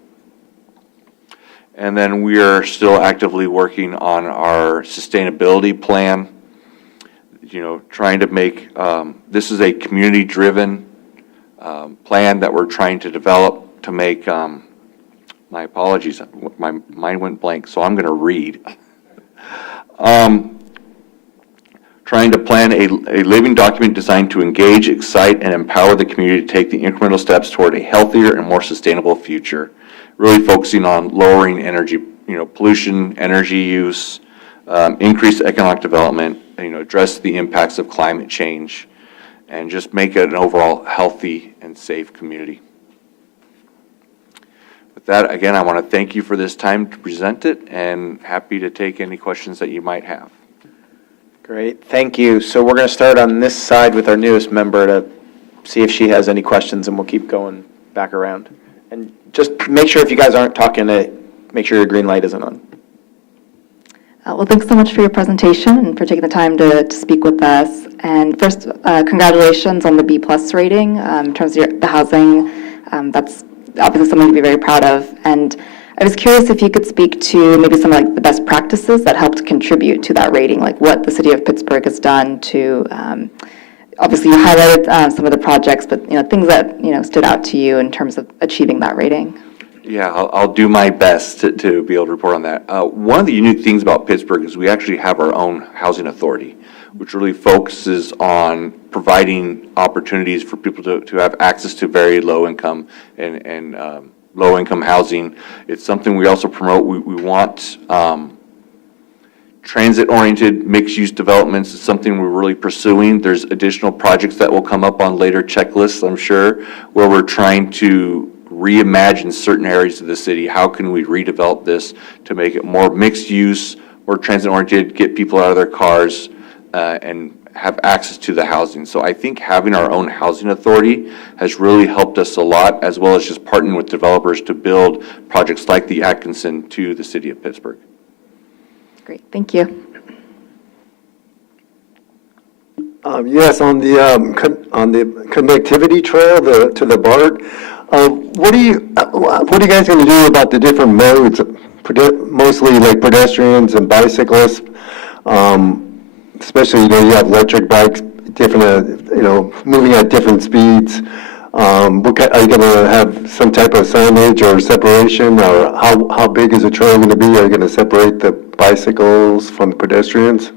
And then we are still actively working on our sustainability plan, trying to make, this is a community-driven plan that we're trying to develop to make, my apologies, my mind went blank, so I'm going to read. Trying to plan a living document designed to engage, excite, and empower the community to take the incremental steps toward a healthier and more sustainable future. Really focusing on lowering energy, pollution, energy use, increase economic development, address the impacts of climate change, and just make it an overall healthy and safe community. With that, again, I want to thank you for this time to present it, and happy to take any questions that you might have. Great, thank you. So we're going to start on this side with our newest member to see if she has any questions, and we'll keep going back around. And just make sure if you guys aren't talking, to make sure your green light isn't on. Well, thanks so much for your presentation and for taking the time to speak with us. And first, congratulations on the B+ rating in terms of the housing. That's obviously something to be very proud of. And I was curious if you could speak to maybe some of the best practices that helped contribute to that rating, like what the city of Pittsburgh has done to, obviously you highlighted some of the projects, but things that stood out to you in terms of achieving that rating. Yeah, I'll do my best to be able to report on that. One of the unique things about Pittsburgh is we actually have our own housing authority, which really focuses on providing opportunities for people to have access to very low income and low income housing. It's something we also promote. We want transit-oriented mixed-use developments. Is something we're really pursuing. There's additional projects that will come up on later checklists, I'm sure, where we're trying to reimagine certain areas of the city. How can we redevelop this to make it more mixed use, more transit-oriented, get people out of their cars, and have access to the housing. So I think having our own housing authority has really helped us a lot, as well as just partnering with developers to build projects like the Atkinson to the city of Pittsburgh. Great, thank you. Yes, on the connectivity trail to the BART, what are you guys going to do about the different modes, mostly like pedestrians and bicyclists? Especially, you have electric bikes, different, moving at different speeds. Are you going to have some type of signage or separation, or how big is the trail going to be? Are you going to separate the bicycles from the pedestrians?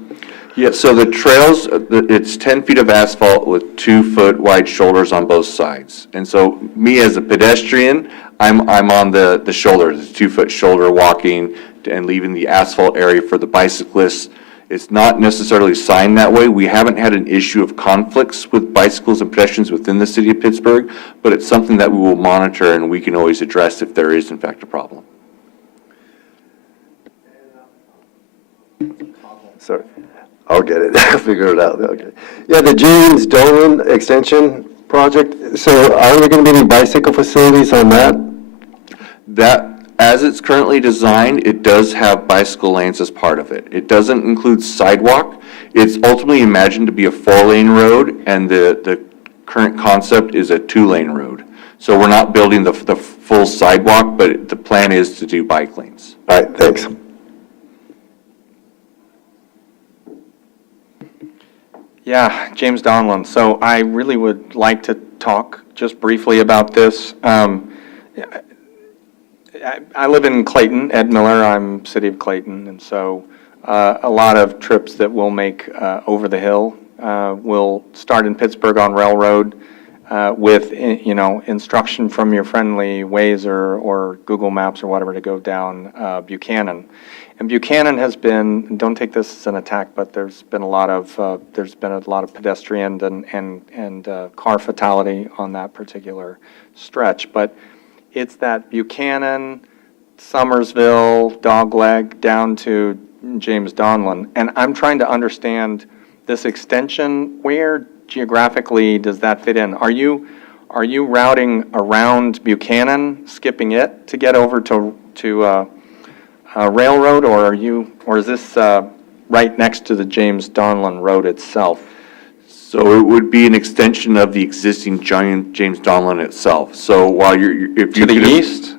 Yeah, so the trails, it's 10 feet of asphalt with 2-foot wide shoulders on both sides. And so me as a pedestrian, I'm on the shoulder, the 2-foot shoulder walking and leaving the asphalt area for the bicyclists. It's not necessarily signed that way. We haven't had an issue of conflicts with bicycles and pedestrians within the city of Pittsburgh, but it's something that we will monitor and we can always address if there is in fact a problem. Sorry. I'll get it. I'll figure it out. Okay. Yeah, the James Dolan Extension project. So are there going to be any bicycle facilities on that? That, as it's currently designed, it does have bicycle lanes as part of it. It doesn't include sidewalk. It's ultimately imagined to be a 4-lane road, and the current concept is a 2-lane road. So we're not building the full sidewalk, but the plan is to do bike lanes. All right, thanks. Yeah, James Donlin. So I really would like to talk just briefly about this. I live in Clayton, Ed Miller. I'm city of Clayton, and so a lot of trips that we'll make over the hill will start in Pittsburgh on Railroad with instruction from your friendly Waze or Google Maps or whatever to go down Buchanan. And Buchanan has been, don't take this as an attack, but there's been a lot of pedestrian and car fatality on that particular stretch. But it's that Buchanan, Somersville, Dogleg, down to James Donlin. And I'm trying to understand this extension. Where geographically does that fit in? Are you routing around Buchanan, skipping it to get over to Railroad, or is this right next to the James Donlin Road itself? So it would be an extension of the existing James Donlin itself. So while if to the east?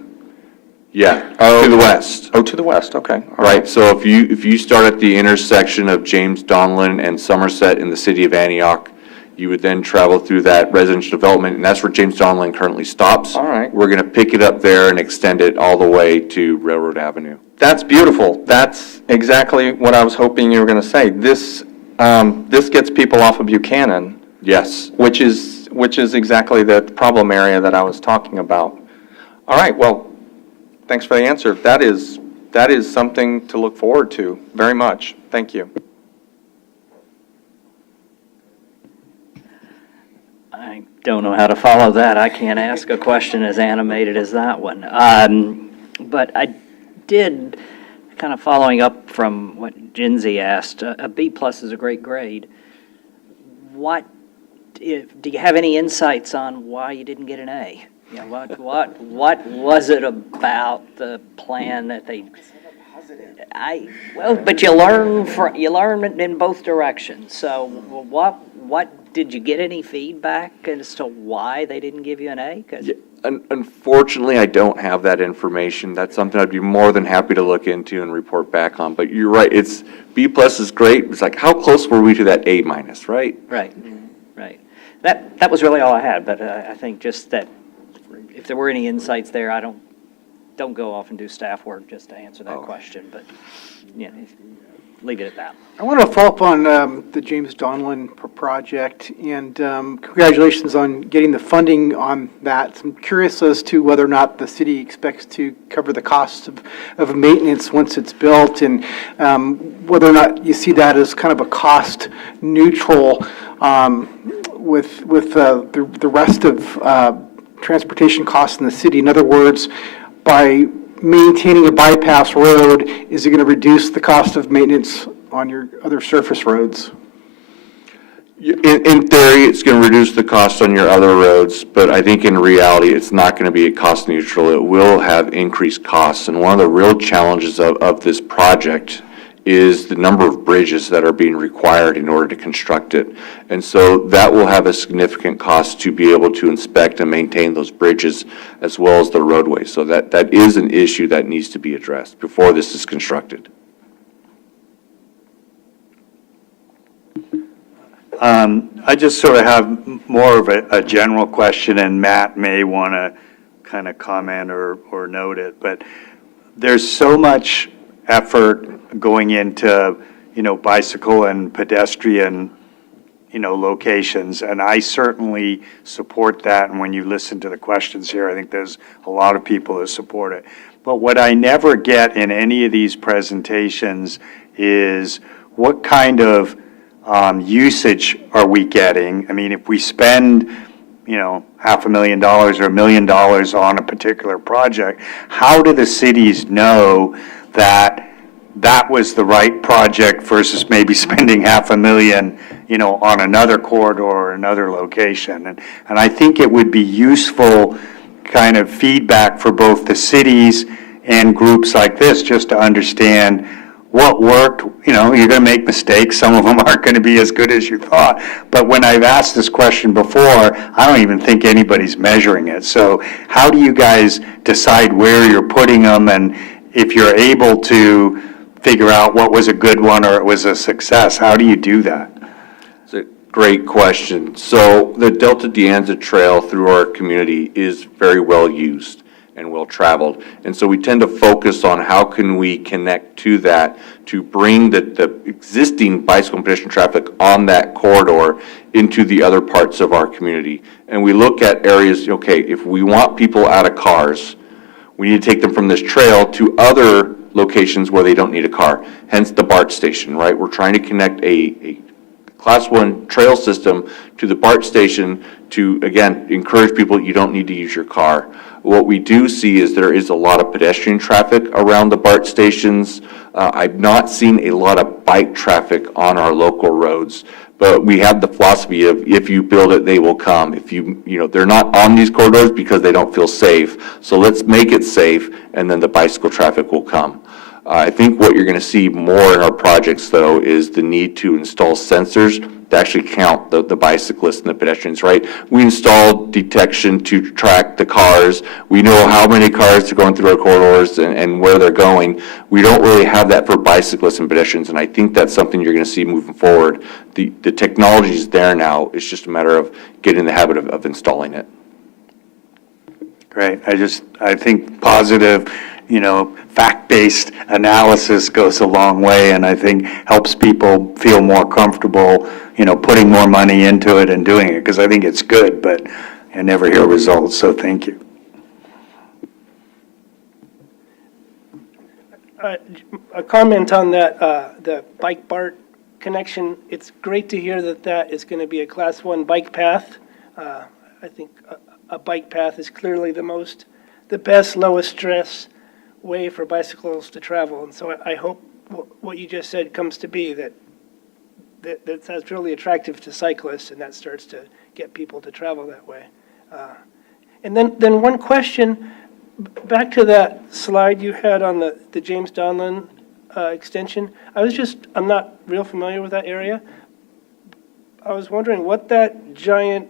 Yeah, to the west. Oh, to the west, okay. All Right, so if you start at the intersection of James Donlin and Somerset in the city of Antioch, you would then travel through that residential development, and that's where James Donlin currently stops. All right. We're going to pick it up there and extend it all the way to Railroad Avenue. That's beautiful. That's exactly what I was hoping you were going to say. This gets people off of Buchanan. Yes. Which is exactly the problem area that I was talking about. All right, well, thanks for the answer. That is something to look forward to very much. Thank you. I don't know how to follow that. I can't ask a question as animated as that one. But I did, kind of following up from what Jinsey asked, a B+ is a great grade. Do you have any insights on why you didn't get an A? You know, what was it about the plan that they? But you learn in both directions. So what did you get any feedback as to why they didn't give you an A? Yeah, unfortunately, I don't have that information. That's something I'd be more than happy to look into and report back on. But you're right, it's B+ is great. It's like, how close were we to that A-, right? Right. That was really all I had, but I think just that if there were any insights there, I don't go off and do staff work just to answer that question, but yeah, leave it at that. I want to follow up on the James Donlin project, and congratulations on getting the funding on that. I'm curious as to whether or not the city expects to cover the cost of maintenance once it's built, and whether or not you see that as kind of a cost neutral with the rest of transportation costs in the city. In other words, by maintaining a bypass road, is it going to reduce the cost of maintenance on your other surface roads? In theory, it's going to reduce the cost on your other roads, but I think in reality, it's not going to be cost neutral. It will have increased costs, and one of the real challenges of this project is the number of bridges that are being required in order to construct it. And so that will have a significant cost to be able to inspect and maintain those bridges as well as the roadway. So that is an issue that needs to be addressed before this is constructed. I just sort of have more of a general question, and Matt may want to kind of comment or note it, but there's so much effort going into, bicycle and pedestrian, locations, and I certainly support that, and when you listen to the questions here, I think there's a lot of people that support it. But what I never get in any of these presentations is what kind of usage are we getting? I mean, if we spend, $500,000 or $1 million on a particular project, how do the cities know that that was the right project versus maybe spending $500,000, on another corridor or another location? And I think it would be useful kind of feedback for both the cities and groups like this, just to understand what worked. You're going to make mistakes. Some of them aren't going to be as good as you thought. But when I've asked this question before, I don't even think anybody's measuring it. So how do you guys decide where you're putting them, and if you're able to figure out what was a good one or it was a success, how do you do that? It's a great question. So the Delta De Anza Trail through our community is very well used and well traveled. And so we tend to focus on how can we connect to that to bring the existing bicycle and pedestrian traffic on that corridor into the other parts of our community. And we look at areas, okay, if we want people out of cars, we need to take them from this trail to other locations where they don't need a car, hence the BART station, right? We're trying to connect a Class 1 trail system to the BART station to, again, encourage people, you don't need to use your car. What we do see is there is a lot of pedestrian traffic around the BART stations. I've not seen a lot of bike traffic on our local roads, but we have the philosophy of if you build it, they will come. If they're not on these corridors because they don't feel safe. So let's make it safe, and then the bicycle traffic will come. I think what you're going to see more in our projects, though, is the need to install sensors to actually count the bicyclists and the pedestrians, right? We install detection to track the cars. We know how many cars are going through our corridors and where they're going. We don't really have that for bicyclists and pedestrians, and I think that's something you're going to see moving forward. The technology is there now. It's just a matter of getting in the habit of installing it. Great. I think positive, fact-based analysis goes a long way, and I think helps people feel more comfortable, putting more money into it and doing it, because I think it's good, but I never hear results, so thank you. A comment on that, the bike BART connection. It's great to hear that is going to be a Class 1 bike path. I think a bike path is clearly the best, lowest stress way for bicycles to travel. And so I hope what you just said comes to be, that's really attractive to cyclists, and that starts to get people to travel that way. And then one question, back to that slide you had on the James Donlin extension. I'm not real familiar with that area. I was wondering what that giant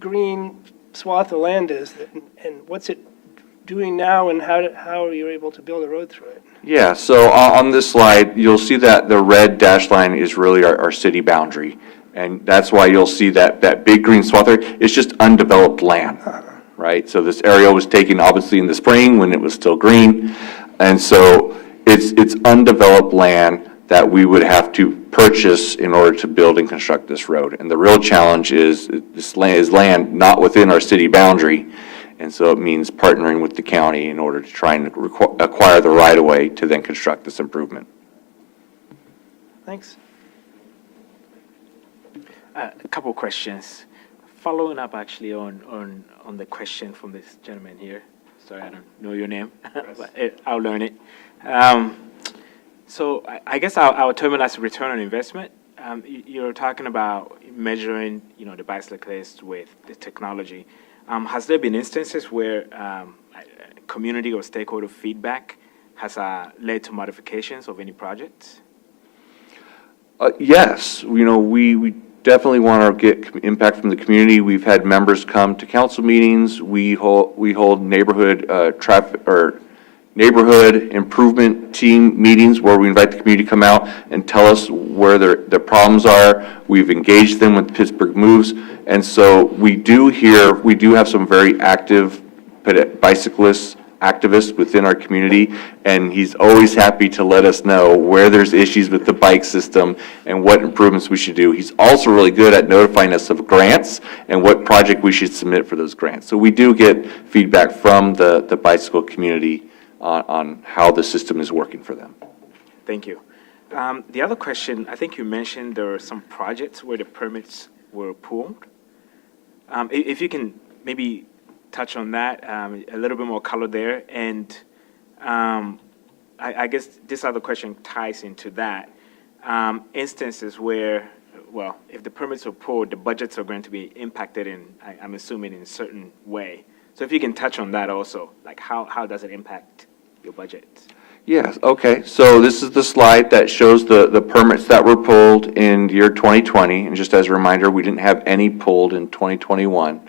green swath of land is, and what's it doing now, and how are you able to build a road through it? Yeah, so on this slide, you'll see that the red dashed line is really our city boundary. And that's why you'll see that big green swath there. It's just undeveloped land, right? So this area was taken obviously in the spring when it was still green. And so it's undeveloped land that we would have to purchase in order to build and construct this road. And the real challenge is this land not within our city boundary. And so it means partnering with the county in order to try and acquire the right-of-way to then construct this improvement. Thanks. A couple of questions. Following up actually on the question from this gentleman here. Sorry, I don't know your name, but I'll learn it. So I guess I'll term it as a return on investment. You're talking about measuring, the bicyclist with the technology. Has there been instances where community or stakeholder feedback has led to modifications of any projects? Yes, we definitely want to get impact from the community. We've had members come to council meetings. We hold neighborhood traffic or neighborhood improvement team meetings where we invite the community to come out and tell us where their problems are. We've engaged them with Pittsburgh Moves. And so we do have some very active bicyclists, activists within our community, and he's always happy to let us know where there's issues with the bike system and what improvements we should do. He's also really good at notifying us of grants and what project we should submit for those grants. So we do get feedback from the bicycle community on how the system is working for them. Thank you. The other question, I think you mentioned there were some projects where the permits were pulled. If you can maybe touch on that, a little bit more color there. And I guess this other question ties into that. Instances where, well, if the permits are pulled, the budgets are going to be impacted in, I'm assuming, in a certain way. So if you can touch on that also, like how does it impact your budget? Yes, okay. So this is the slide that shows the permits that were pulled in year 2020. And just as a reminder, we didn't have any pulled in 2021.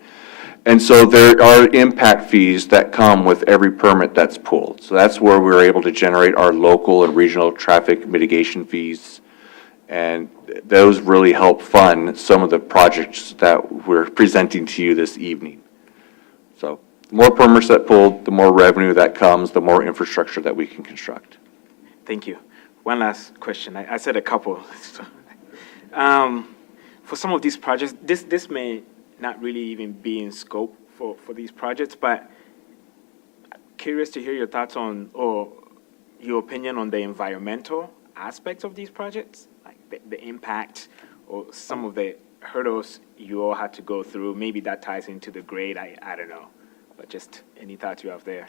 And so there are impact fees that come with every permit that's pulled. So that's where we're able to generate our local and regional traffic mitigation fees. And those really help fund some of the projects that we're presenting to you this evening. So the more permits that pulled, the more revenue that comes, the more infrastructure that we can construct. Thank you. One last question. I said a couple. For some of these projects, this may not really even be in scope for these projects, but curious to hear your thoughts on, or your opinion on the environmental aspects of these projects, like the impact or some of the hurdles you all had to go through. Maybe that ties into the grade, I don't know, but just any thoughts you have there.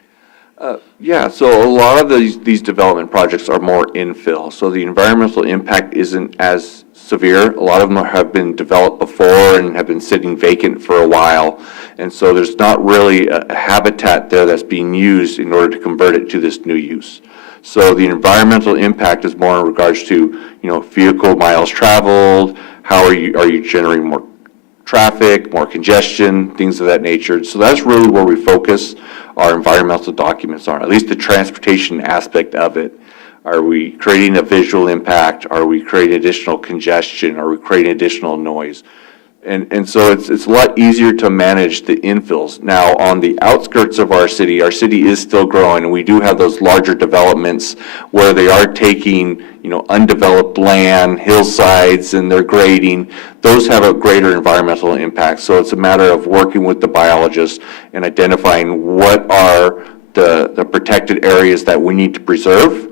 Yeah, so a lot of these development projects are more infill, so the environmental impact isn't as severe. A lot of them have been developed before and have been sitting vacant for a while, and so there's not really a habitat there that's being used in order to convert it to this new use. So the environmental impact is more in regards to, vehicle miles traveled, how are you generating more traffic, more congestion, things of that nature. So that's really where we focus our environmental documents on, at least the transportation aspect of it. Are we creating a visual impact? Are we creating additional congestion? Are we creating additional noise? And so it's a lot easier to manage the infills. Now, on the outskirts of our city is still growing, and we do have those larger developments where they are taking, undeveloped land, hillsides, and they're grading. Those have a greater environmental impact. So it's a matter of working with the biologists and identifying what are the protected areas that we need to preserve.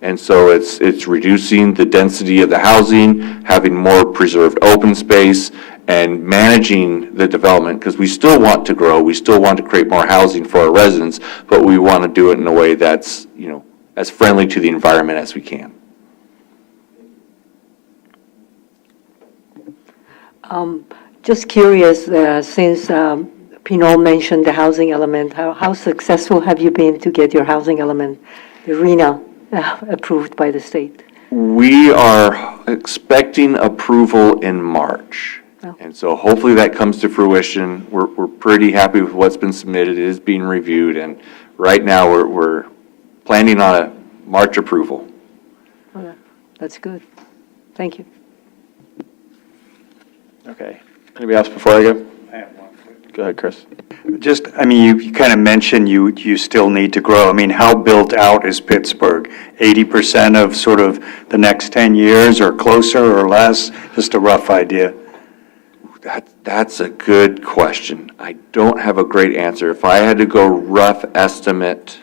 And so it's reducing the density of the housing, having more preserved open space, and managing the development, because we still want to grow, we still want to create more housing for our residents, but we want to do it in a way that's, as friendly to the environment as we can. Just curious, since Pinol mentioned the housing element, how successful have you been to get your housing element, the RHNA, approved by the state? We are expecting approval in March. Oh. And so hopefully that comes to fruition. We're pretty happy with what's been submitted. It is being reviewed, and right now we're planning on a March approval. Okay, that's good. Thank you. Okay. Anybody else before I go? I have one. Go ahead, Chris. Just, you kind of mentioned you still need to grow. How built out is Pittsburgh? 80% of sort of the next 10 years, or closer or less? Just a rough idea. That's a good question. I don't have a great answer. If I had to go rough estimate,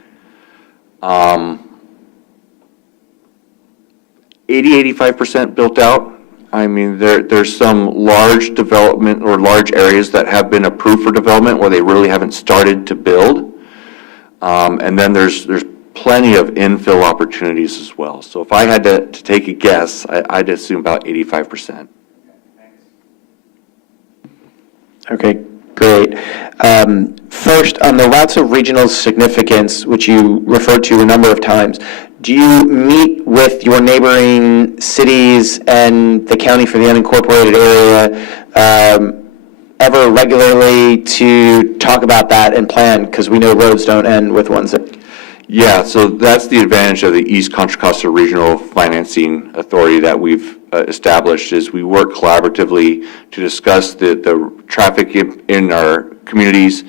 80-85% built out. There's some large development or large areas that have been approved for development where they really haven't started to build. And then there's plenty of infill opportunities as well. So if I had to take a guess, I'd assume about 85%. Okay, great. First, on the routes of regional significance, which you referred to a number of times, do you meet with your neighboring cities and the county for the unincorporated area ever regularly to talk about that and plan? Because we know roads don't end with one zip. Yeah, so that's the advantage of the East Contra Costa Regional Financing Authority that we've established, is we work collaboratively to discuss the traffic in our communities,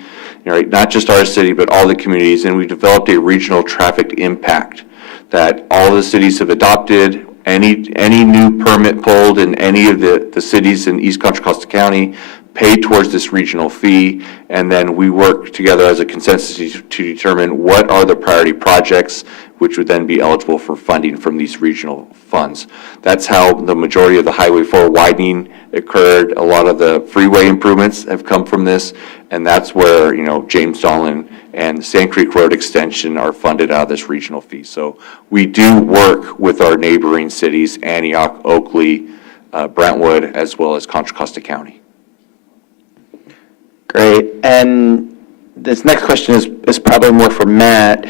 not just our city, but all the communities, and we developed a regional traffic impact that all the cities have adopted. Any new permit pulled in any of the cities in East Contra Costa County pay towards this regional fee, and then we work together as a consensus to determine what are the priority projects, which would then be eligible for funding from these regional funds. That's how the majority of the Highway 4 widening occurred. A lot of the freeway improvements have come from this, and that's where, James Donlan and Sand Creek Road Extension are funded out of this regional fee. So we do work with our neighboring cities, Antioch, Oakley, Brentwood, as well as Contra Costa County. Great. And this next question is probably more for Matt.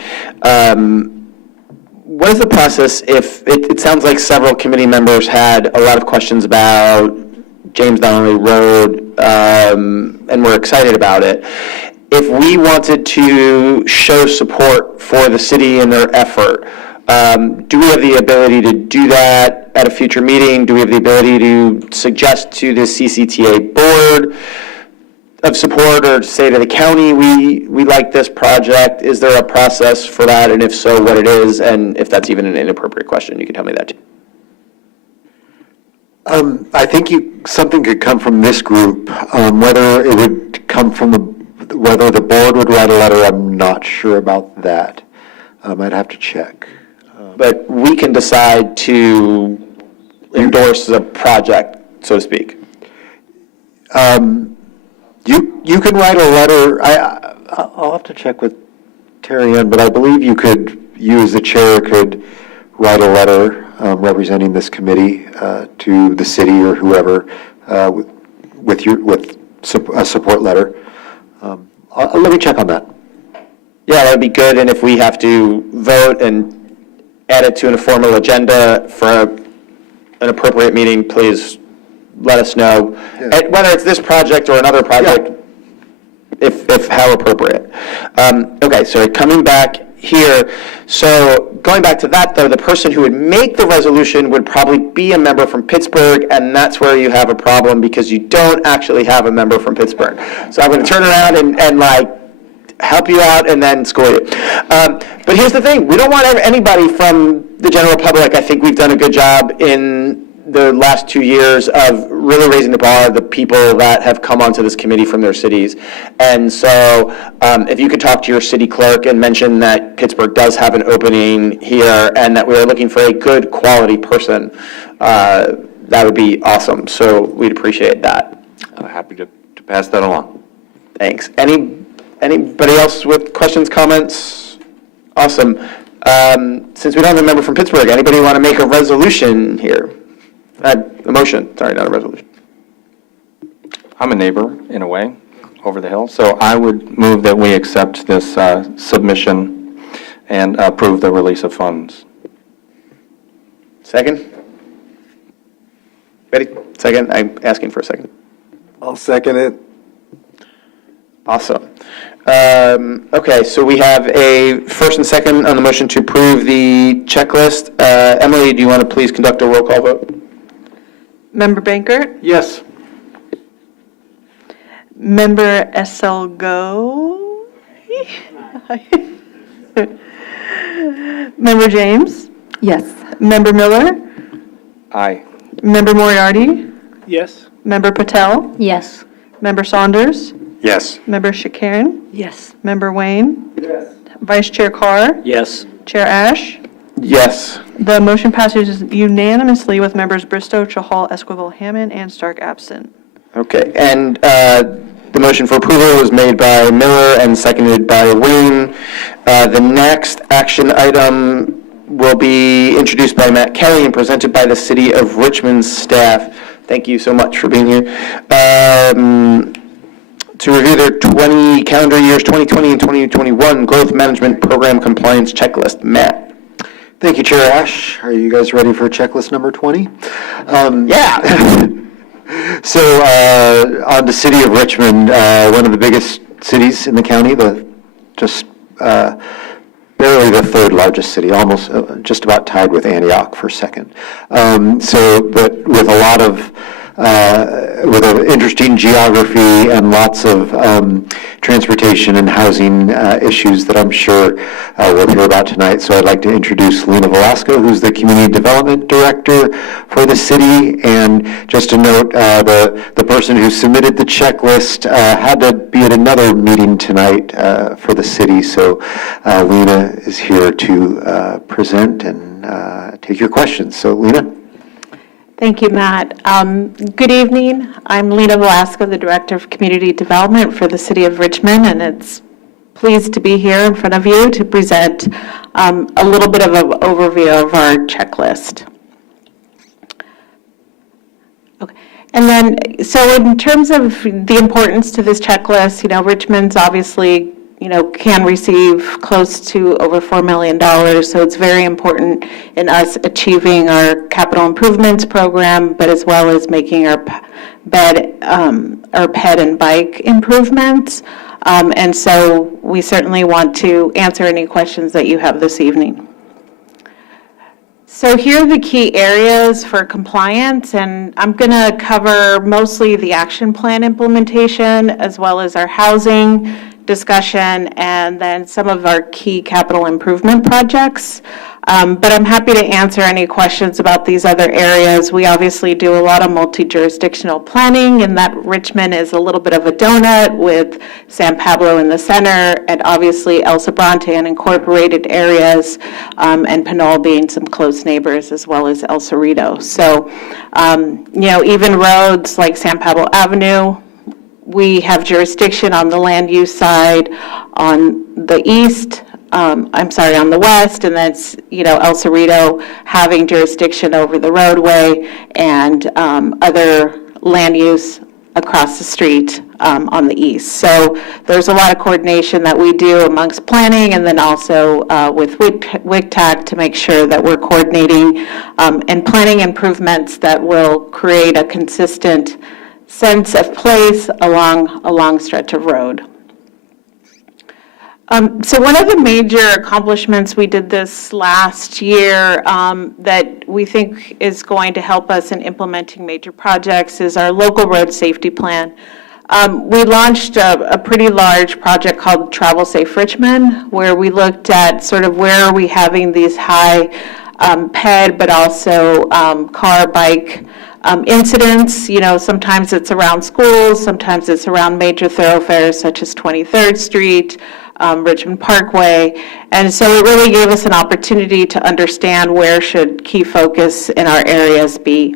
What is the process if, it sounds like several committee members had a lot of questions about James Donnelly Road, and we're excited about it. If we wanted to show support for the city in their effort, do we have the ability to do that at a future meeting? Do we have the ability to suggest to the CCTA board of support, or to say to the county, we like this project? Is there a process for that? And if so, what it is? And if that's even an inappropriate question, you can tell me that too. I think something could come from this group. Whether it would come from whether the board would write a letter, I'm not sure about that. I'd have to check. But we can decide to endorse the project, so to speak. You can write a letter. I'll have to check with Terry Ann, but I believe you as the chair, could write a letter representing this committee to the city or whoever with a support letter. Let me check on that. Yeah, that would be good. And if we have to vote and add it to a formal agenda for an appropriate meeting, please let us know. Yeah. And whether it's this project or another project, if how appropriate. Okay, so coming back here, so going back to that though, the person who would make the resolution would probably be a member from Pittsburgh, and that's where you have a problem because you don't actually have a member from Pittsburgh. So I'm going to turn around and like help you out and then score you. But here's the thing, we don't want anybody from the general public. I think we've done a good job in the last 2 years of really raising the bar of the people that have come onto this committee from their cities. And so if you could talk to your city clerk and mention that Pittsburgh does have an opening here and that we are looking for a good quality person, that would be awesome. So we'd appreciate that. I'm happy to pass that along. Thanks. Anybody else with questions, comments? Awesome. Since we don't have a member from Pittsburgh, anybody want to make a resolution here? A motion, sorry, not a resolution. I'm a neighbor, in a way, over the hill, so I would move that we accept this submission and approve the release of funds. Second? Ready? Second? I'm asking for a second. I'll second it. Awesome. Okay, so we have a first and second on the motion to approve the checklist. Emily, do you want to please conduct a roll call vote? Member Bankert? Yes. Member Esselgo? Member James? Yes. Member Miller? Aye. Member Moriarty? Yes. Member Patel? Yes. Member Saunders? Yes. Member Shakarian? Yes. Member Wayne? Yes. Vice Chair Carr? Yes. Chair Ash? Yes. The motion passes unanimously with members Bristow, Chahal, Esquivel, Hammond, and Stark absent. Okay, and the motion for approval was made by Miller and seconded by Wayne. The next action item will be introduced by Matt Kelly and presented by the City of Richmond staff. Thank you so much for being here. To review their calendar years 2020 and 2021 Growth Management Program Compliance Checklist. Matt. Thank you, Chair Ash. Are you guys ready for checklist number 20? Yeah. So on the City of Richmond, one of the biggest cities in the county, just barely the third largest city, almost just about tied with Antioch for second. But with a lot of with an interesting geography and lots of transportation and housing issues that I'm sure we'll hear about tonight. So I'd like to introduce Lena Velasco, who's the Community Development Director for the city. And just to note, the person who submitted the checklist had to be at another meeting tonight for the city. So Lena is here to present and take your questions. So Lena. Thank you, Matt. Good evening. I'm Lena Velasco, the Director of Community Development for the City of Richmond, and it's pleased to be here in front of you to present a little bit of an overview of our checklist. Okay. And then, so in terms of the importance to this checklist, Richmond's obviously can receive close to over $4 million. So it's very important in us achieving our capital improvements program, but as well as making our ped and bike improvements. And so we certainly want to answer any questions that you have this evening. So here are the key areas for compliance, and I'm going to cover mostly the action plan implementation as well as our housing discussion and then some of our key capital improvement projects. But I'm happy to answer any questions about these other areas. We obviously do a lot of multi-jurisdictional planning, and that Richmond is a little bit of a donut with San Pablo in the center and obviously El Sobrante and incorporated areas, and Pinole being some close neighbors as well as El Cerrito. So, even roads like San Pablo Avenue, we have jurisdiction on the land use side on the east, on the west, and that's, El Cerrito having jurisdiction over the roadway and other land use across the street on the east. So there's a lot of coordination that we do amongst planning and then also with WICTAC to make sure that we're coordinating and planning improvements that will create a consistent sense of place along a long stretch of road. So one of the major accomplishments we did this last year that we think is going to help us in implementing major projects is our local road safety plan. We launched a pretty large project called Travel Safe Richmond, where we looked at sort of where are we having these high ped, but also car, bike incidents. Sometimes it's around schools, sometimes it's around major thoroughfares such as 23rd Street, Richmond Parkway. And so it really gave us an opportunity to understand where should key focus in our areas be.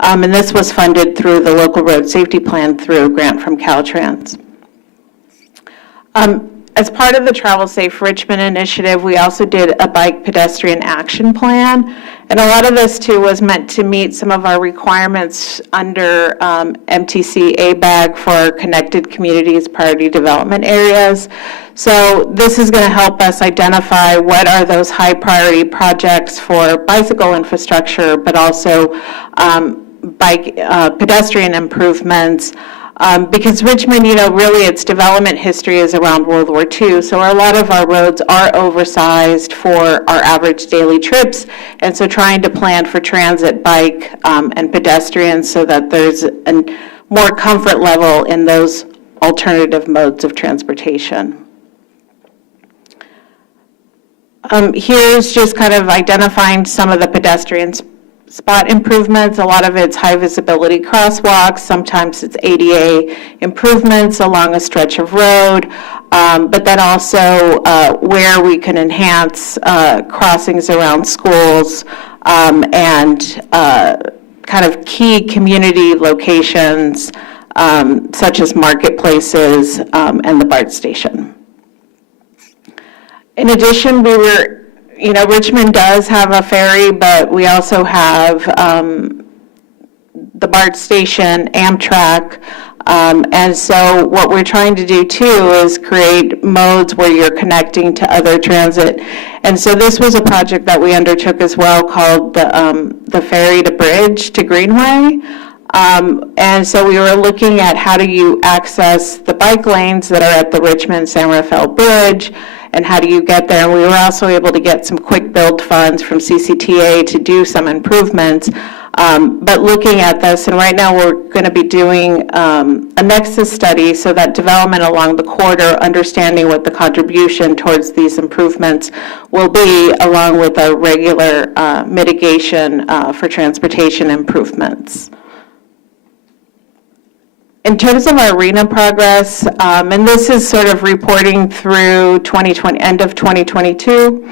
And this was funded through the local road safety plan through a grant from Caltrans. As part of the Travel Safe Richmond initiative, we also did a bike pedestrian action plan. And a lot of this too was meant to meet some of our requirements under MTC ABAG for connected communities priority development areas. So this is going to help us identify what are those high priority projects for bicycle infrastructure, but also bike pedestrian improvements. Because Richmond, really its development history is around World War II, so a lot of our roads are oversized for our average daily trips, and so trying to plan for transit, bike, and pedestrians so that there's a more comfort level in those alternative modes of transportation. Here's just kind of identifying some of the pedestrian spot improvements. A lot of it's high visibility crosswalks. Sometimes it's ADA improvements along a stretch of road, but then also where we can enhance crossings around schools and kind of key community locations such as marketplaces and the BART station. In addition, Richmond does have a ferry, but we also have the BART station, Amtrak, and so what we're trying to do too is create modes where you're connecting to other transit. And so this was a project that we undertook as well called the Ferry to Bridge to Greenway. And so we were looking at how do you access the bike lanes that are at the Richmond-San Rafael Bridge, and how do you get there? And we were also able to get some quick build funds from CCTA to do some improvements. But looking at this, and right now we're going to be doing a nexus study, so that development along the corridor, understanding what the contribution towards these improvements will be, along with a regular mitigation for transportation improvements. In terms of our RENA progress, and this is sort of reporting through 2020, end of 2022,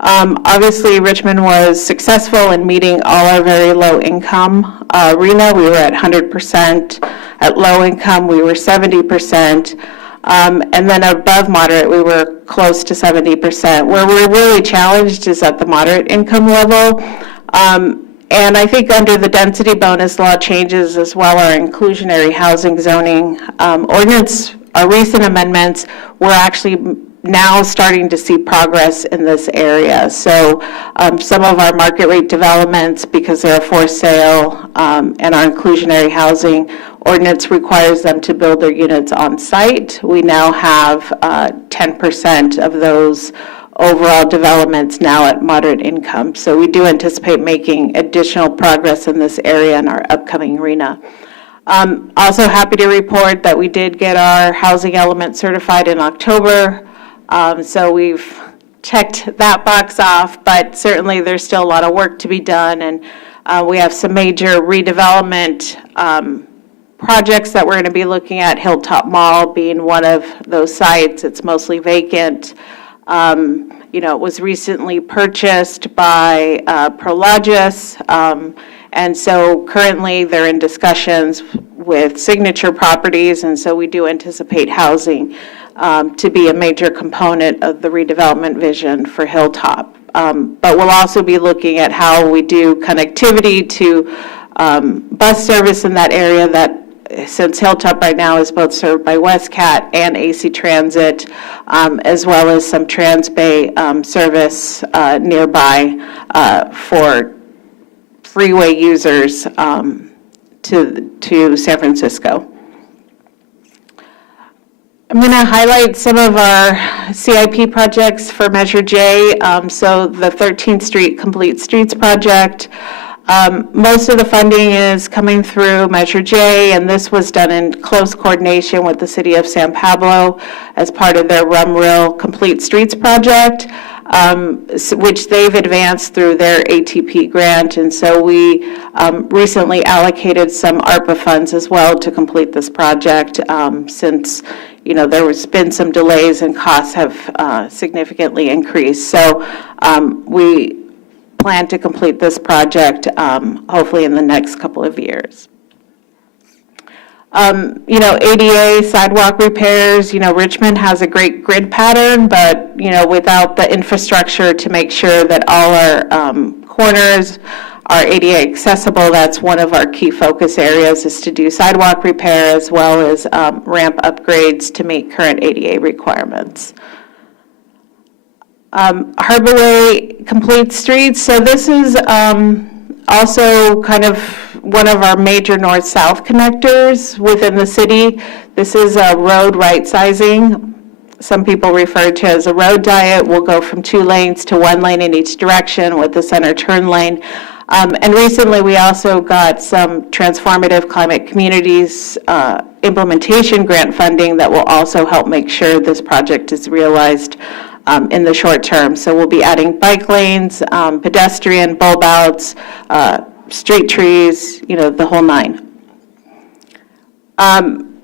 obviously Richmond was successful in meeting all our very low income RENA. We were at 100%. At low income, we were 70%. And then above moderate, we were close to 70%. Where we're really challenged is at the moderate income level. And I think under the density bonus law changes, as well our inclusionary housing zoning ordinance, our recent amendments, we're actually now starting to see progress in this area. So some of our market rate developments, because they're for sale, and our inclusionary housing ordinance requires them to build their units on site. We now have 10% of those overall developments now at moderate income. So we do anticipate making additional progress in this area in our upcoming RENA. Also happy to report that we did get our housing element certified in October. So we've checked that box off, but certainly there's still a lot of work to be done. And we have some major redevelopment projects that we're going to be looking at, Hilltop Mall being one of those sites. It's mostly vacant. It was recently purchased by Prologis, and so currently they're in discussions with Signature Properties, and so we do anticipate housing to be a major component of the redevelopment vision for Hilltop. But we'll also be looking at how we do connectivity to bus service in that area, that since Hilltop right now is both served by WestCat and AC Transit, as well as some Transbay service nearby for freeway users to San Francisco. I'm going to highlight some of our CIP projects for Measure J. So the 13th Street Complete Streets project. Most of the funding is coming through Measure J, and this was done in close coordination with the City of San Pablo as part of their Rumrill Complete Streets project, which they've advanced through their ATP grant. And so we recently allocated some ARPA funds as well to complete this project, since there's been some delays and costs have significantly increased. So we plan to complete this project hopefully in the next couple of years. ADA sidewalk repairs, Richmond has a great grid pattern, but, without the infrastructure to make sure that all our corners are ADA accessible, that's one of our key focus areas, is to do sidewalk repair as well as ramp upgrades to meet current ADA requirements. Harbor Way Complete Streets. So this is also kind of one of our major north-south connectors within the city. This is a road right-sizing. Some people refer to it as a road diet. We'll go from 2 lanes to 1 lane in each direction with the center turn lane. And recently we also got some transformative climate communities implementation grant funding that will also help make sure this project is realized in the short term. So we'll be adding bike lanes, pedestrian bulb outs, street trees, the whole 9.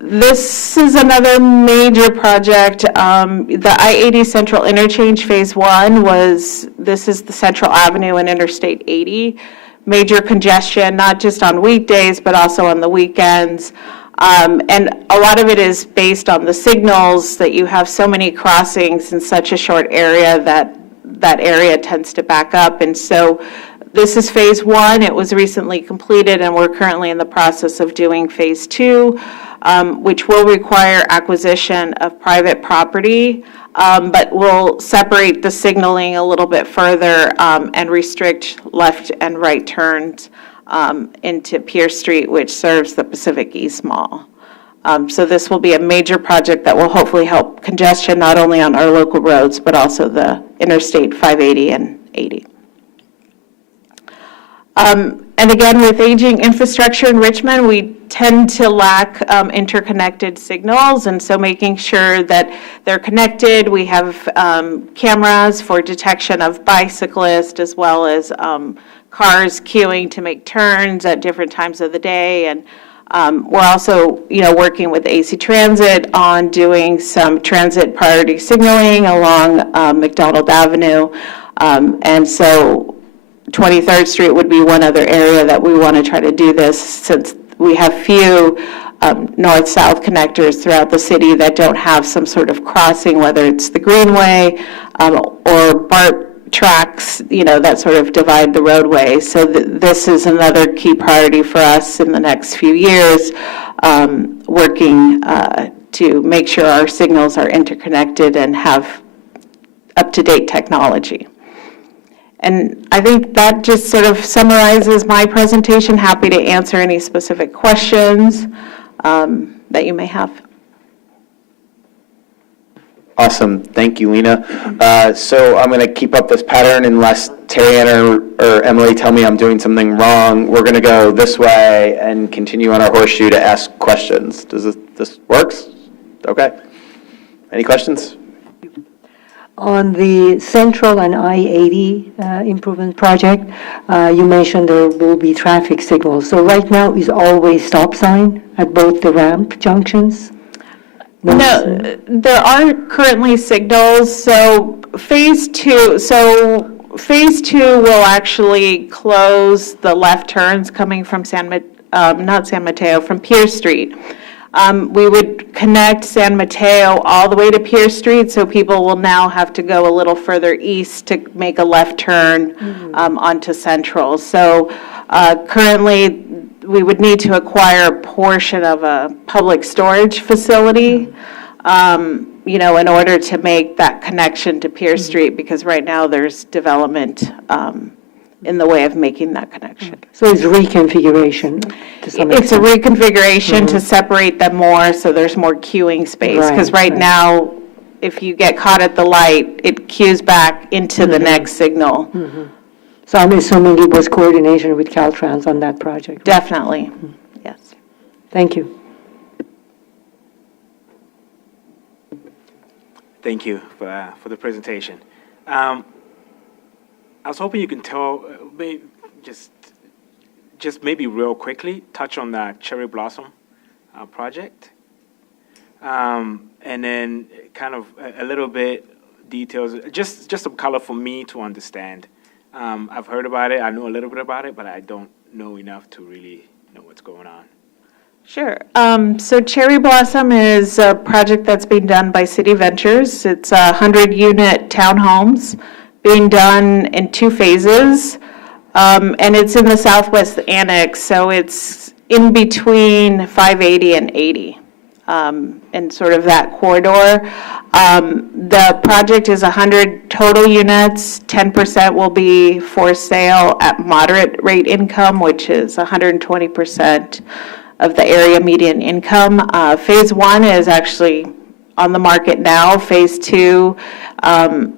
This is another major project. The I-80 Central Interchange Phase 1 this is the Central Avenue and Interstate 80. Major congestion, not just on weekdays, but also on the weekends. And a lot of it is based on the signals, that you have so many crossings in such a short area that area tends to back up. And so this is Phase 1. It was recently completed, and we're currently in the process of doing Phase 2, which will require acquisition of private property, but will separate the signaling a little bit further and restrict left and right turns into Pierce Street, which serves the Pacific East Mall. So this will be a major project that will hopefully help congestion not only on our local roads, but also the Interstate 580 and 80. And again, with aging infrastructure in Richmond, we tend to lack interconnected signals, and so making sure that they're connected. We have cameras for detection of bicyclists as well as cars queuing to make turns at different times of the day. And we're also, working with AC Transit on doing some transit priority signaling along McDonald Avenue. And so 23rd Street would be one other area that we want to try to do this, since we have few north-south connectors throughout the city that don't have some sort of crossing, whether it's the Greenway or BART tracks, that sort of divide the roadway. So this is another key priority for us in the next few years, working to make sure our signals are interconnected and have up-to-date technology. And I think that just sort of summarizes my presentation. Happy to answer any specific questions that you may have. Awesome. Thank you, Lena. So I'm going to keep up this pattern unless Terry Ann or Emily tell me I'm doing something wrong. We're going to go this way and continue on our horseshoe to ask questions. Does this works? Okay. Any questions? On the Central and I-80 improvement project, you mentioned there will be traffic signals. So right now is always stop sign at both the ramp junctions? No, there aren't currently signals. So phase two will actually close the left turns coming from from Pierce Street. We would connect San Mateo all the way to Pierce Street, so people will now have to go a little further east to make a left turn onto Central. So currently, we would need to acquire a portion of a public storage facility, in order to make that connection to Pierce Street, because right now there's development in the way of making that connection. So it's reconfiguration to some It's a extent? reconfiguration to separate them more, so there's more queuing space. Because right now, if you get caught at the light, it queues back into the next signal. So I'm assuming it was coordination with Caltrans on that project? Definitely, yes. Thank you. Thank you for the presentation. I was hoping you can tell, just maybe real quickly, touch on that Cherry Blossom project. And then kind of a little bit details, just some color for me to understand. I've heard about it, I know a little bit about it, but I don't know enough to really know what's going on. Sure. So Cherry Blossom is a project that's being done by City Ventures. It's 100-unit townhomes being done in 2 phases, and it's in the Southwest Annex, so it's in between 580 and 80, in sort of that corridor. The project is 100 total units, 10% will be for sale at moderate rate income, which is 120% of the area median income. Phase 1 is actually on the market now. Phase 2,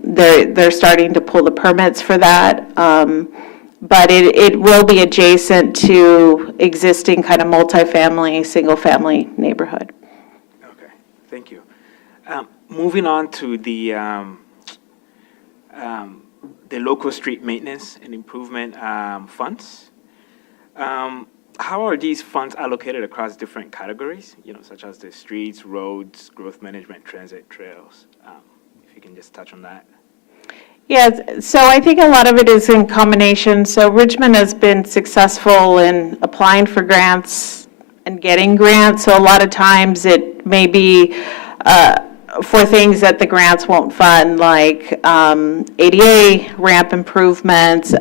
they're starting to pull the permits for that. But it will be adjacent to existing kind of multifamily, single-family neighborhood. Okay, thank you. Moving on to the local street maintenance and improvement funds. How are these funds allocated across different categories, such as the streets, roads, growth management, transit, trails? If you can just touch on that. Yeah, so I think a lot of it is in combination. So Richmond has been successful in applying for grants and getting grants. So a lot of times it may be for things that the grants won't fund, like ADA ramp improvements,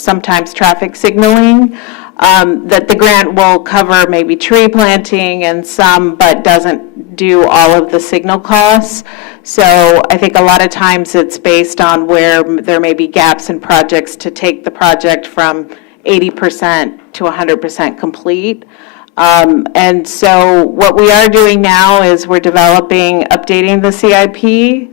sometimes traffic signaling. That the grant will cover maybe tree planting and some, but doesn't do all of the signal costs. So I think a lot of times it's based on where there may be gaps in projects to take the project from 80% to 100% complete. And so what we are doing now is we're updating the CIP.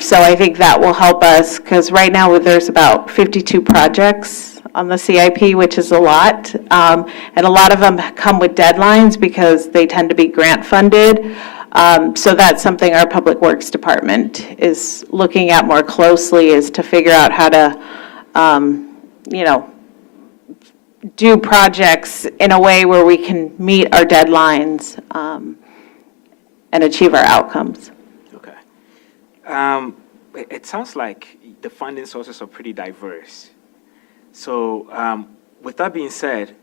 So I think that will help us, because right now there's about 52 projects on the CIP, which is a lot. And a lot of them come with deadlines because they tend to be grant funded. So that's something our Public Works Department is looking at more closely, is to figure out how to, do projects in a way where we can meet our deadlines and achieve our outcomes. Okay. It sounds like the funding sources are pretty diverse. So with that being said,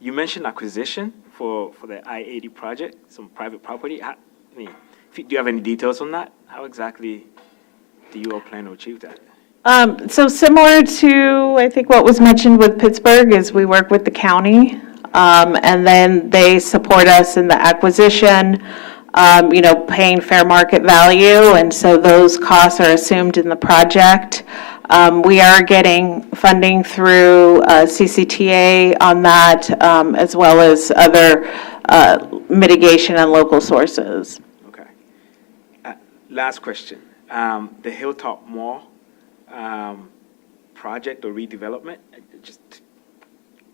you mentioned acquisition for the I-80 project, some private property. Do you have any details on that? How exactly do you all plan to achieve that? So similar to, I think, what was mentioned with Pittsburgh, is we work with the county, and then they support us in the acquisition, paying fair market value, and so those costs are assumed in the project. We are getting funding through CCTA on that, as well as other mitigation and local sources. Okay. Last question. The Hilltop Mall project or redevelopment, just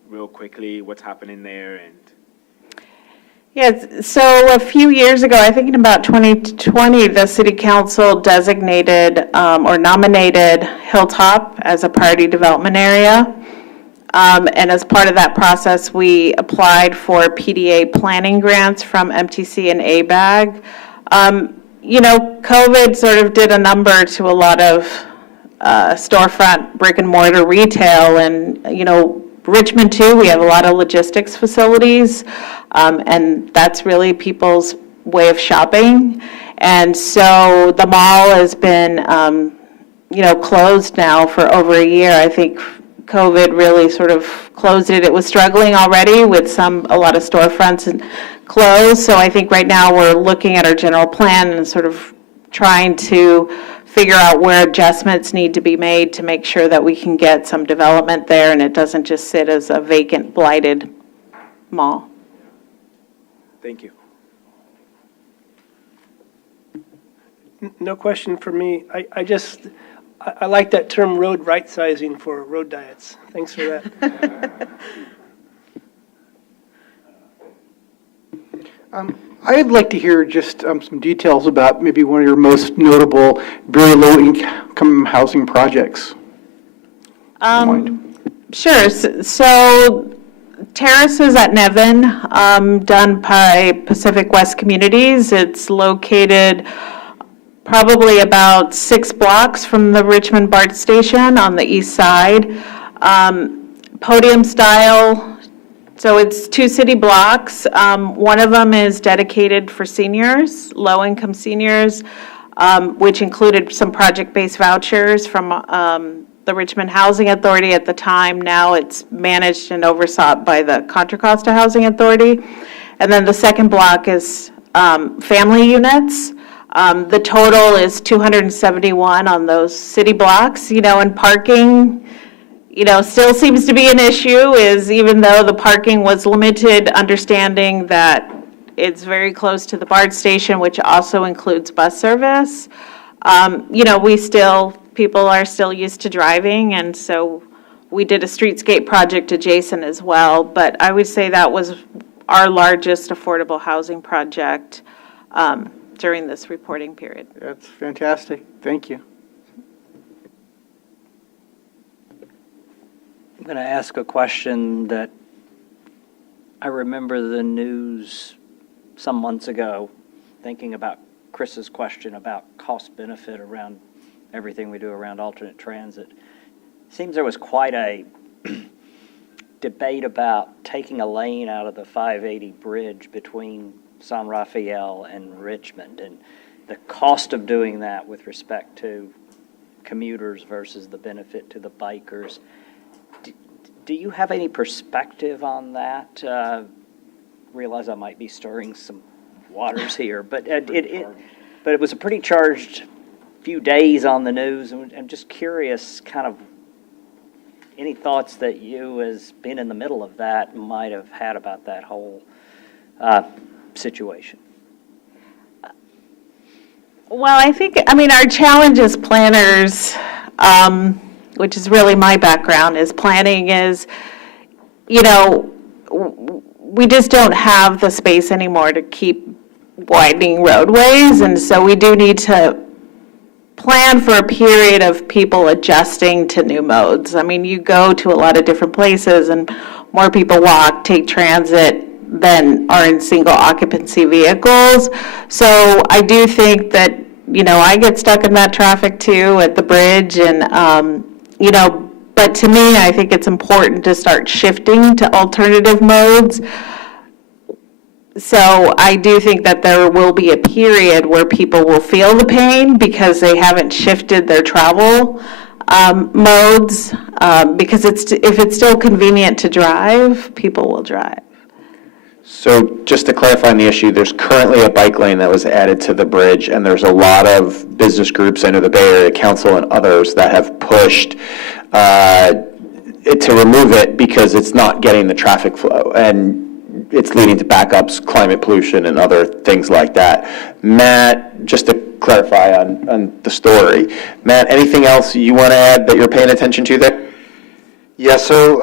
real quickly, what's happening there? And Yes, so a few years ago, I think in about 2020, the city council designated or nominated Hilltop as a priority development area. And as part of that process, we applied for PDA planning grants from MTC and ABAG. COVID sort of did a number to a lot of storefront brick and mortar retail, and, Richmond too, we have a lot of logistics facilities, and that's really people's way of shopping. And so the mall has been, closed now for over a year. I think COVID really sort of closed it. It was struggling already with a lot of storefronts and closed. So I think right now we're looking at our general plan and sort of trying to figure out where adjustments need to be made to make sure that we can get some development there and it doesn't just sit as a vacant, blighted mall. thank you. No question for me. I like that term, road right-sizing for road diets. Thanks for that. I'd like to hear just some details about maybe one of your most notable, very low-income housing projects. Sure. So Terraces at Nevin, done by Pacific West Communities. It's located probably about 6 blocks from the Richmond BART station on the east side. Podium style. So it's 2 city blocks. One of them is dedicated for seniors, low-income seniors, which included some project-based vouchers from the Richmond Housing Authority at the time. Now it's managed and oversaw by the Contra Costa Housing Authority. And then the second block is family units. The total is 271 on those city blocks, and parking, still seems to be an issue, is even though the parking was limited, understanding that it's very close to the BART station, which also includes bus service. People are still used to driving, and so we did a streetscape project adjacent as well, but I would say that was our largest affordable housing project during this reporting period. That's fantastic. Thank you. I'm going to ask a question that I remember the news some months ago, thinking about Chris's question about cost benefit around everything we do around alternate transit. Seems there was quite a debate about taking a lane out of the 580 bridge between San Rafael and Richmond, and the cost of doing that with respect to commuters versus the benefit to the bikers. Do you have any perspective on that? Realize I might be stirring some waters here, but it was a pretty charged few days on the news, and I'm just curious, kind of any thoughts that you, as being in the middle of that, might have had about that whole situation? Well, I mean, our challenge as planners, which is really my background, is planning is, we just don't have the space anymore to keep widening roadways, and so we do need to plan for a period of people adjusting to new modes. I mean, you go to a lot of different places, and more people walk, take transit, than are in single occupancy vehicles. So I do think that, I get stuck in that traffic too at the bridge, and, but to me, I think it's important to start shifting to alternative modes. So I do think that there will be a period where people will feel the pain because they haven't shifted their travel modes, because if it's still convenient to drive, people will drive. So just to clarify on the issue, there's currently a bike lane that was added to the bridge, and there's a lot of business groups, I know the Bay Area Council and others, that have pushed to remove it because it's not getting the traffic flow, and it's leading to backups, climate pollution, and other things like that. Matt, just to clarify on the story, Matt, anything else you want to add that you're paying attention to there? Yeah, so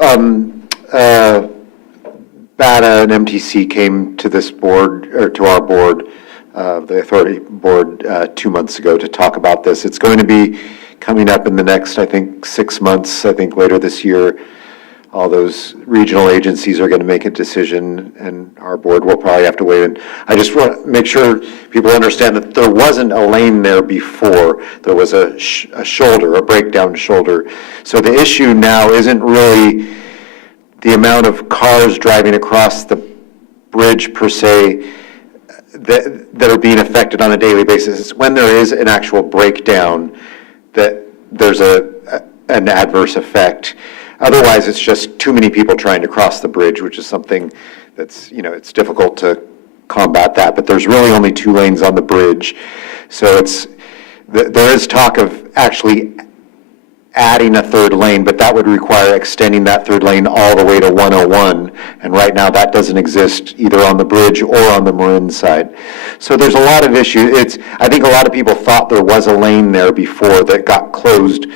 BATA and MTC came to this board, or to our board, the authority board, 2 months ago to talk about this. It's going to be coming up in the next, I think, 6 months. I think later this year, all those regional agencies are going to make a decision, and our board will probably have to weigh in. I just want to make sure people understand that there wasn't a lane there before. There was a shoulder, a breakdown shoulder. So the issue now isn't really the amount of cars driving across the bridge per se that are being affected on a daily basis. It's when there is an actual breakdown that there's an adverse effect. Otherwise, it's just too many people trying to cross the bridge, which is something that's, it's difficult to combat that. But there's really only 2 lanes on the bridge. So there is talk of actually adding a 3rd lane, but that would require extending that 3rd lane all the way to 101. And right now, that doesn't exist either on the bridge or on the Marin side. So there's a lot of issues. I think a lot of people thought there was a lane there before that got closed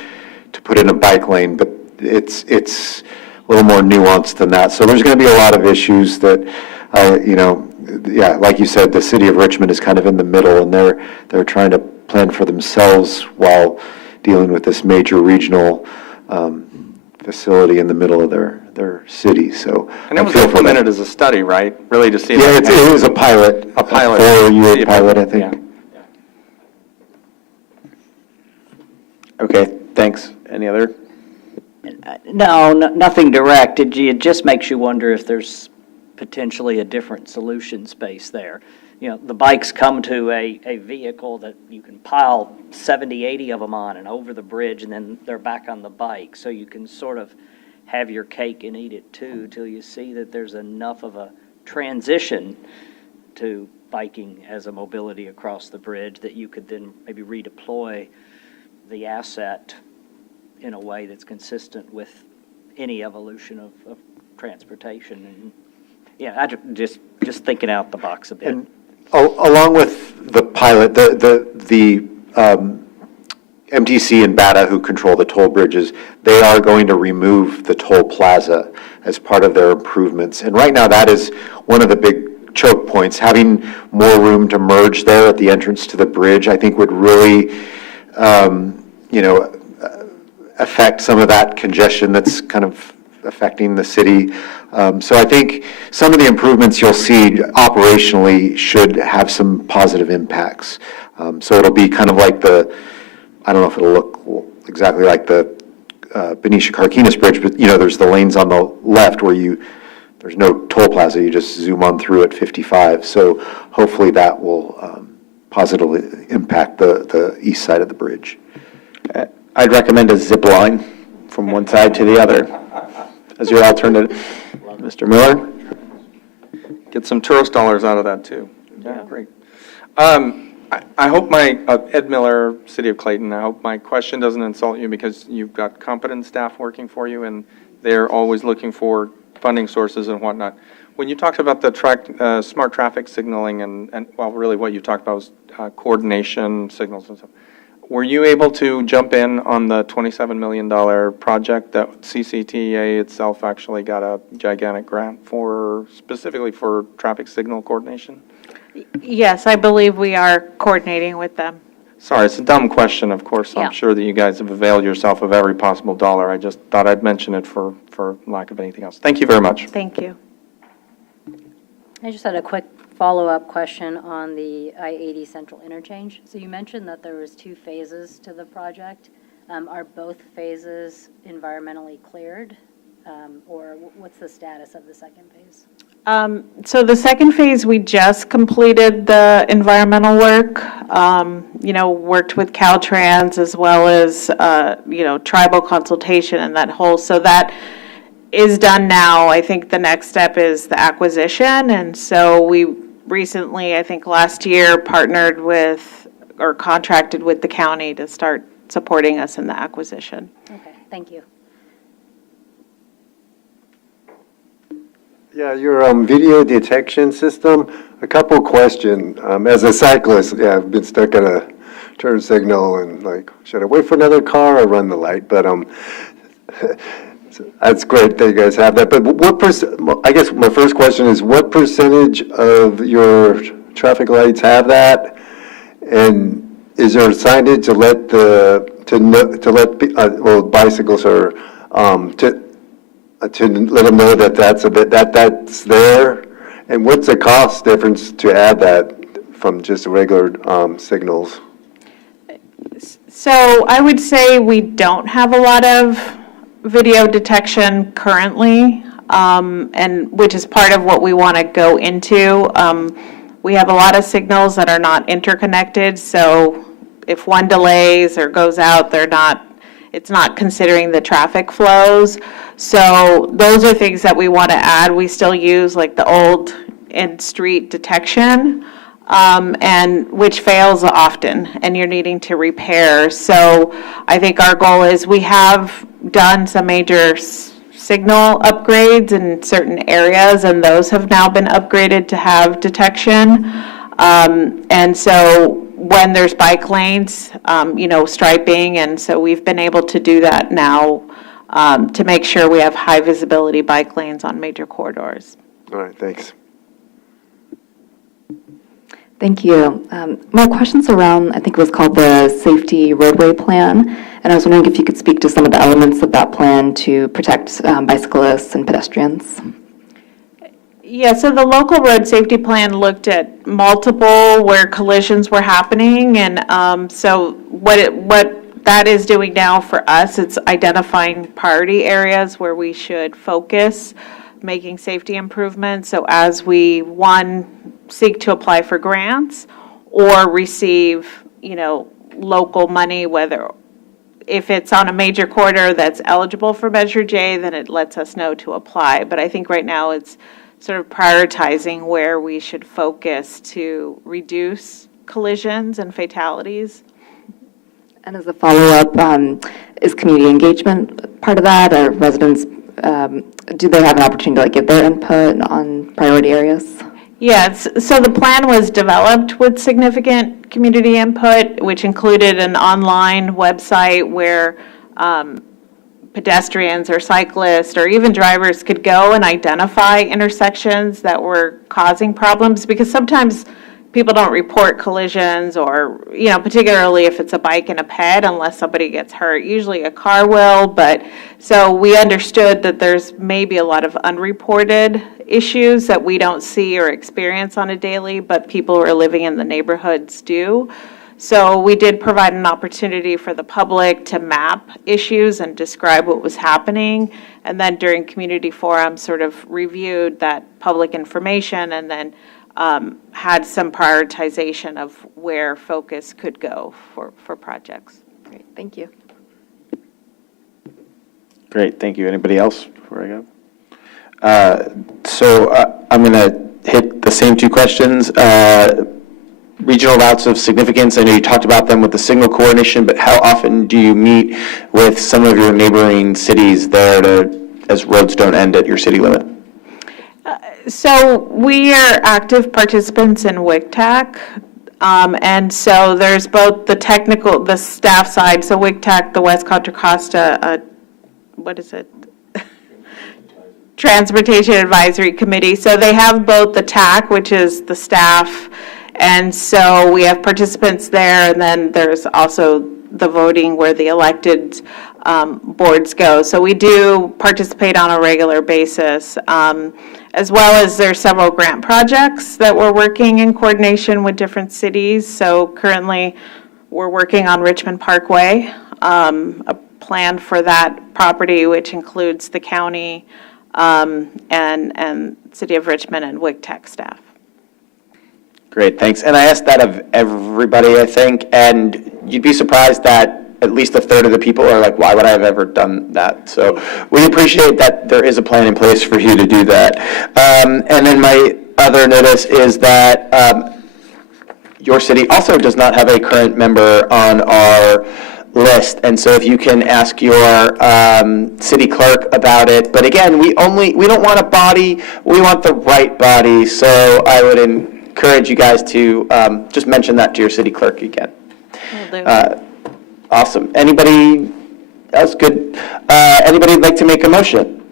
to put in a bike lane, but it's a little more nuanced than that. So there's going to be a lot of issues that, like you said, the city of Richmond is kind of in the middle, and they're trying to plan for themselves while dealing with this major regional facility in the middle of their city. So And it was implemented as a study, right? Really to see. Yeah, it was a pilot. A pilot. A 4-year pilot, I think. Okay, thanks. Any other? No, nothing direct. It just makes you wonder if there's potentially a different solution space there. The bikes come to a vehicle that you can pile 70, 80 of them on and over the bridge, and then they're back on the bike. So you can sort of have your cake and eat it too, till you see that there's enough of a transition to biking as a mobility across the bridge that you could then maybe redeploy the asset in a way that's consistent with any evolution of transportation. And I just thinking out the box a bit. And along with the pilot, the MTC and BATA, who control the toll bridges, they are going to remove the toll plaza as part of their improvements. And right now, that is one of the big choke points. Having more room to merge there at the entrance to the bridge, I think would really, affect some of that congestion that's kind of affecting the city. So I think some of the improvements you'll see operationally should have some positive impacts. So it'll be kind of like I don't know if it'll look exactly like the Benicia Carquinez Bridge, but there's the lanes on the left where there's no toll plaza, you just zoom on through at 55. So hopefully that will positively impact the east side of the bridge. I'd recommend a zip line from one side to the other as your alternative. Mr. Miller? Get some tourist dollars out of that too. Yeah, great. I hope Ed Miller, City of Clayton, I hope my question doesn't insult you because you've got competent staff working for you and they're always looking for funding sources and whatnot. When you talked about the smart traffic signaling and well, really what you talked about was coordination signals and stuff. Were you able to jump in on the $27 million project that CCTA itself actually got a gigantic grant for, specifically for traffic signal coordination? Yes, I believe we are coordinating with them. Sorry, it's a dumb question, of course. Yeah. I'm sure that you guys have availed yourself of every possible dollar. I just thought I'd mention it for lack of anything else. Thank you very much. Thank you. I just had a quick follow-up question on the I-80 Central Interchange. So you mentioned that there was 2 phases to the project. Are both phases environmentally cleared? Or what's the status of the second phase? So the second phase, we just completed the environmental work, worked with Caltrans as well as, tribal consultation and that whole, so that is done now. I think the next step is the acquisition. And so we recently, I think last year, partnered with or contracted with the county to start supporting us in the acquisition. Okay, thank you. Yeah, your video detection system, a couple questions. As a cyclist, yeah, I've been stuck at a turn signal and like, should I wait for another car or run the light? But that's great that you guys have that. But I guess my first question is, what percentage of your traffic lights have that? And is there signage to let bicycles or to let them know that that's there? And what's the cost difference to add that from just regular signals? So I would say we don't have a lot of video detection currently, and which is part of what we want to go into. We have a lot of signals that are not interconnected, so if one delays or goes out, it's not considering the traffic flows. So those are things that we want to add. We still use like the old in-street detection, and which fails often, and you're needing to repair. So I think our goal is we have done some major signal upgrades in certain areas, and those have now been upgraded to have detection. And so when there's bike lanes, striping, and so we've been able to do that now to make sure we have high visibility bike lanes on major corridors. All right, thanks. Thank you. My question's around, I think it was called the Safety Roadway Plan, and I was wondering if you could speak to some of the elements of that plan to protect bicyclists and pedestrians. Yeah, so the local road safety plan looked at multiple where collisions were happening, and so what that is doing now for us, it's identifying priority areas where we should focus, making safety improvements. So as we, seek to apply for grants or receive, local money, whether if it's on a major corridor that's eligible for Measure J, then it lets us know to apply. But I think right now it's sort of prioritizing where we should focus to reduce collisions and fatalities. And as a follow-up, is community engagement part of that? Are residents, do they have an opportunity to give their input on priority areas? Yes, so the plan was developed with significant community input, which included an online website where pedestrians or cyclists or even drivers could go and identify intersections that were causing problems, because sometimes people don't report collisions or, particularly if it's a bike and a ped, unless somebody gets hurt. Usually a car will, but so we understood that there's maybe a lot of unreported issues that we don't see or experience on a daily, but people who are living in the neighborhoods do. So we did provide an opportunity for the public to map issues and describe what was happening. And then during community forum, sort of reviewed that public information and then had some prioritization of where focus could go for projects. Great, thank you. Great, thank you. Anybody else before I go? So I'm going to hit the same 2 questions. regional routes of significance? I know you talked about them with the signal coordination, but how often do you meet with some of your neighboring cities there as roads don't end at your city limit? So we are active participants in WICTAC. And so there's both the staff side, so WICTAC, the West Contra Costa, Transportation Advisory Committee. So they have both the TAC, which is the staff, and so we have participants there, and then there's also the voting where the elected boards go. So we do participate on a regular basis, as well as there's several grant projects that we're working in coordination with different cities. So currently, we're working on Richmond Parkway, a plan for that property, which includes the county and City of Richmond and WICTAC staff. Great, thanks. And I asked that of everybody, I think, and you'd be surprised that at least a third of the people are like, why would I have ever done that? So we appreciate that there is a plan in place for you to do that. And then my other notice is that your city also does not have a current member on our list, and so if you can ask your city clerk about it. But again, we don't want a body, we want the right body, so I would encourage you guys to just mention that to your city clerk again. Awesome. Anybody else? Good. Anybody like to make a motion?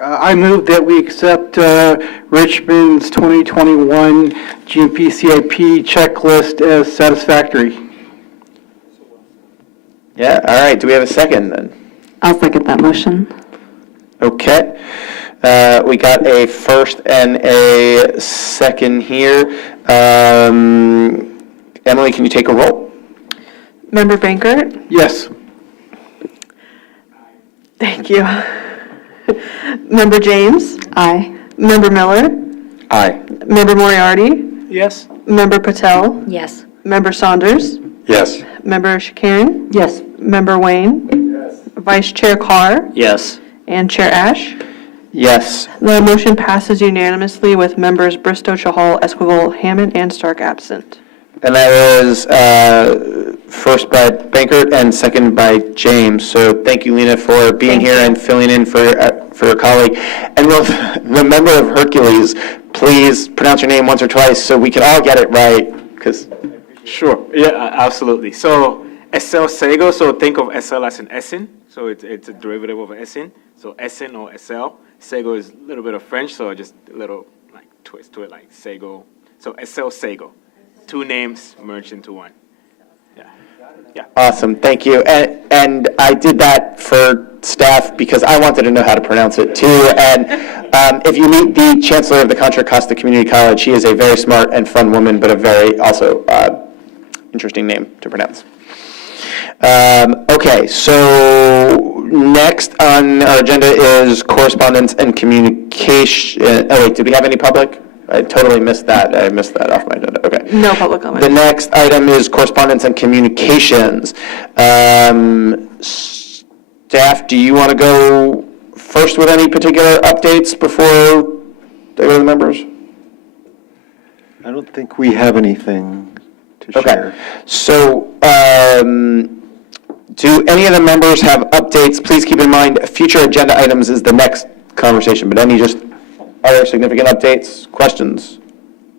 I move that we accept Richmond's 2021 GMP CIP checklist as satisfactory. Yeah, all right. Do we have a second then? I'll second that motion. Okay. We got a first and a second here. Emily, can you take a roll? Member Bankert? Yes. Thank you. Member James? Aye. Member Miller? Aye. Member Moriarty? Yes? Member Patel? Yes. Member Saunders? Yes. Member Shakarian? Yes. Member Wayne? Yes. Vice Chair Carr? Yes. And Chair Ash? Yes. The motion passes unanimously with members Bristow, Chahal, Esquivel, Hammond, and Stark absent. And that was first by Bankert and second by James. So thank you, Lena, for being here and filling in for your colleague. And the member of Hercules, please pronounce your name once or twice so we can all get it right. Sure. Yeah, absolutely. So Esel Sego. So think of Esel as an Essen. So it's a derivative of Essen. So Essen or Esel. Sego is a little bit of French, so just a little like twist to it, like Sego. So Esel Sego. Two names merged into one. Yeah. Awesome, thank you. And I did that for staff because I wanted to know how to pronounce it too. And if you meet the Chancellor of the Contra Costa Community College, she is a very smart and fun woman, but a very also interesting name to pronounce. Okay, so next on our agenda is correspondence and communication. Oh wait, did we have any public? I totally missed that. I missed that off my agenda. Okay. No public comment. The next item is correspondence and communications. Staff, do you want to go first with any particular updates before they go to the members? I don't think we have anything to share. Okay. So, do any of the members have updates? Please keep in mind, future agenda items is the next conversation, but any just other significant updates, questions?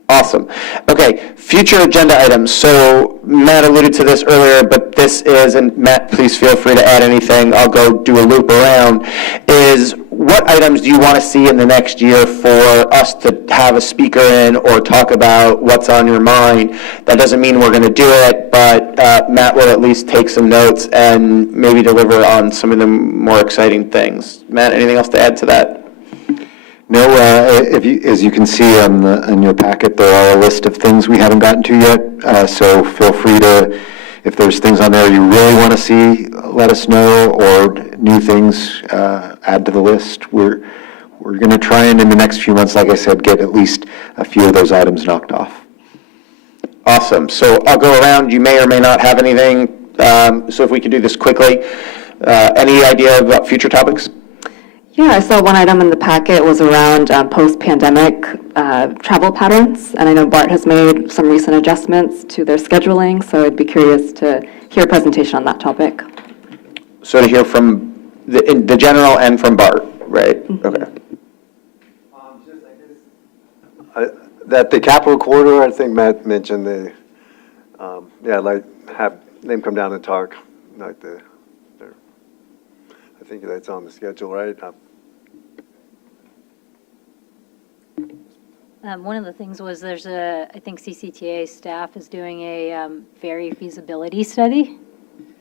Awesome. Okay, future agenda items. So Matt alluded to this earlier, but this is, and Matt, please feel free to add anything. I'll go do a loop around, is what items do you want to see in the next year for us to have a speaker in or talk about what's on your mind? That doesn't mean we're going to do it, but Matt will at least take some notes and maybe deliver on some of the more exciting things. Matt, anything else to add to that? No, as you can see on your packet, there are a list of things we haven't gotten to yet. So feel free to, if there's things on there you really want to see, let us know, or new things, add to the list. We're going to try and in the next few months, like I said, get at least a few of those items knocked off. Awesome. So I'll go around. You may or may not have anything. So if we could do this quickly. Any idea about future topics? Yeah, I saw one item in the packet was around post-pandemic travel patterns, and I know BART has made some recent adjustments to their scheduling, so I'd be curious to hear a presentation on that topic. So to hear from the general and from Bart, right? Okay. That the Capital Corridor, I think Matt mentioned like have them come down and talk, like I think that's on the schedule, right? One of the things was I think CCTA staff is doing a ferry feasibility study,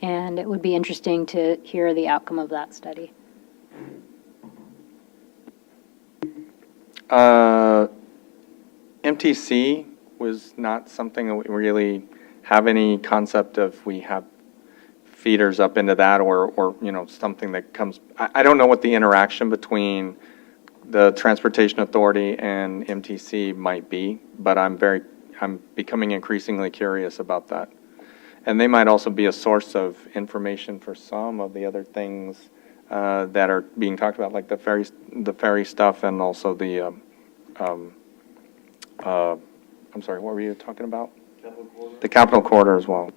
and it would be interesting to hear the outcome of that study. MTC was not something that we really have any concept of. We have feeders up into that or something that comes. I don't know what the interaction between the Transportation Authority and MTC might be, but I'm becoming increasingly curious about that. And they might also be a source of information for some of the other things that are being talked about, like the ferry stuff, and also the I'm sorry, what were you talking about? The Capital Corridor as well.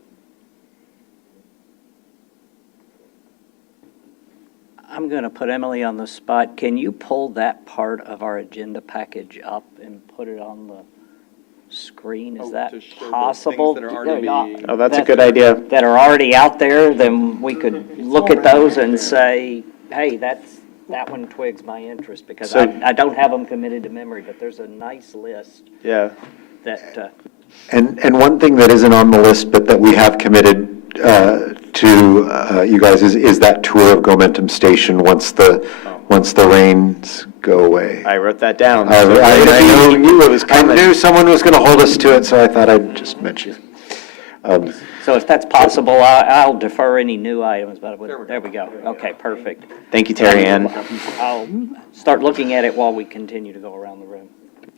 I'm going to put Emily on the spot. Can you pull that part of our agenda package up and put it on the screen? Is that possible? Oh, that's a good idea. That are already out there, then we could look at those and say, hey, that one twigs my interest, because I don't have them committed to memory, but there's a nice list. Yeah. That. And one thing that isn't on the list, but that we have committed to you guys is that tour of Gomentum Station once the rains go away. I wrote that down. I knew it was coming. I knew someone was going to hold us to it, so I thought I'd just mention it. So if that's possible, I'll defer any new items, but there we go. Okay, perfect. Thank you, Terry Ann. I'll start looking at it while we continue to go around the room.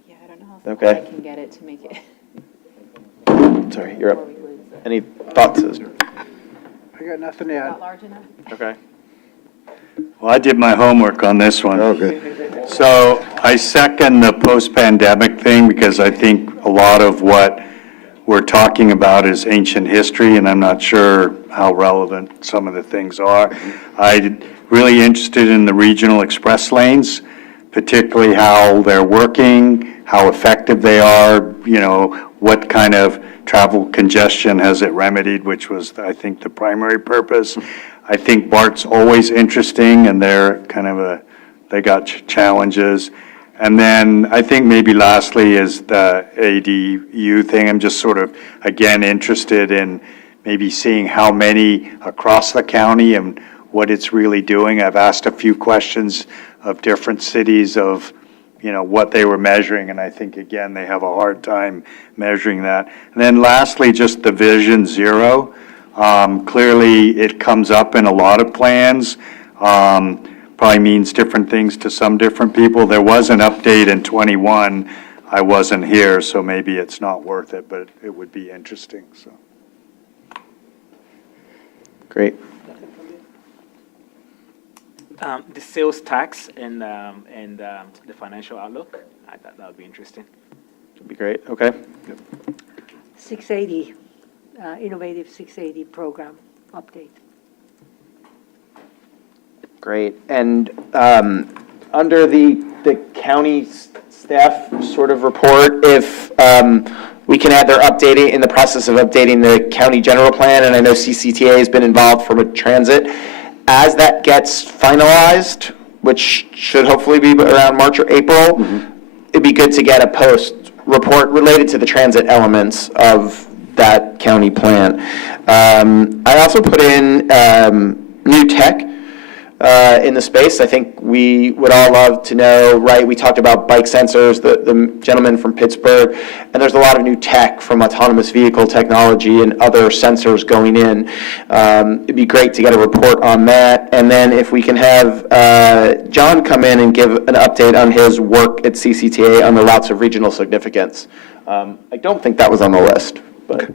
Yeah, I don't know how Okay. I can get it to make it. Sorry, you're up. Any thoughts? I got nothing to add. Not large enough? Okay. Well, I did my homework on this one. Okay. So I second the post-pandemic thing, because I think a lot of what we're talking about is ancient history, and I'm not sure how relevant some of the things are. I'm really interested in the regional express lanes, particularly how they're working, how effective they are, what kind of travel congestion has it remedied, which was, I think, the primary purpose. I think BART's always interesting, and they're they got challenges. And then I think maybe lastly is the ADU thing. I'm just sort of, again, interested in maybe seeing how many across the county and what it's really doing. I've asked a few questions of different cities of, what they were measuring, and I think, again, they have a hard time measuring that. And then lastly, just the Vision Zero. Clearly, it comes up in a lot of plans. Probably means different things to some different people. There was an update in 21. I wasn't here, so maybe it's not worth it, but it would be interesting. So. Great. The sales tax and the financial outlook, I thought that would be interesting. Would be great. Okay. 680, Innovative 680 program update. Great. And under the county staff sort of report, if we can add their updating, in the process of updating the county general plan, and I know CCTA has been involved from a transit. As that gets finalized, which should hopefully be around March or April, it'd be good to get a post report related to the transit elements of that county plan. I also put in new tech in the space. I think we would all love to know, right? We talked about bike sensors, the gentleman from Pittsburgh, and there's a lot of new tech from autonomous vehicle technology and other sensors going in. It'd be great to get a report on that. And then if we can have John come in and give an update on his work at CCTA on the routes of regional significance. I don't think that was on the list, but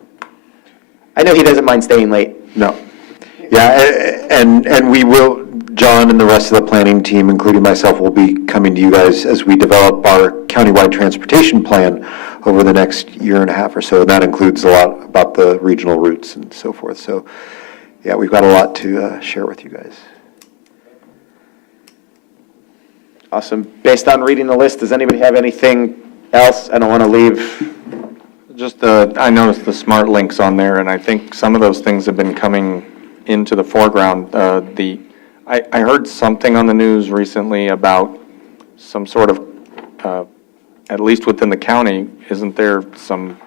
I know he doesn't mind staying late. No. Yeah, and we will John and the rest of the planning team, including myself, will be coming to you guys as we develop our countywide transportation plan over the next year and a half or so. And that includes a lot about the regional routes and so forth. So, yeah, we've got a lot to share with you guys. Awesome. Based on reading the list, does anybody have anything else? I don't want to leave. Just, I noticed the smart links on there, and I think some of those things have been coming into the foreground. I heard something on the news recently about some sort of, at least within the county, isn't there some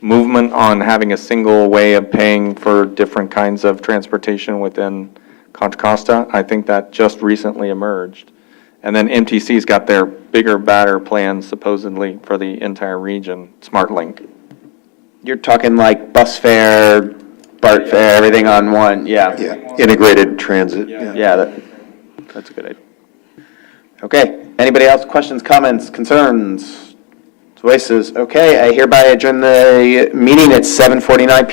movement on having a single way of paying for different kinds of transportation within Contra Costa? I think that just recently emerged. And then MTC's got their bigger, badder plans supposedly for the entire region, SmartLink. You're talking like bus fare, BART fare, everything on one, yeah. Yeah, integrated transit. Yeah, that's a good idea. Okay, anybody else, questions, comments, concerns, voices? Okay, I hereby adjourn the meeting at 7:49 PM.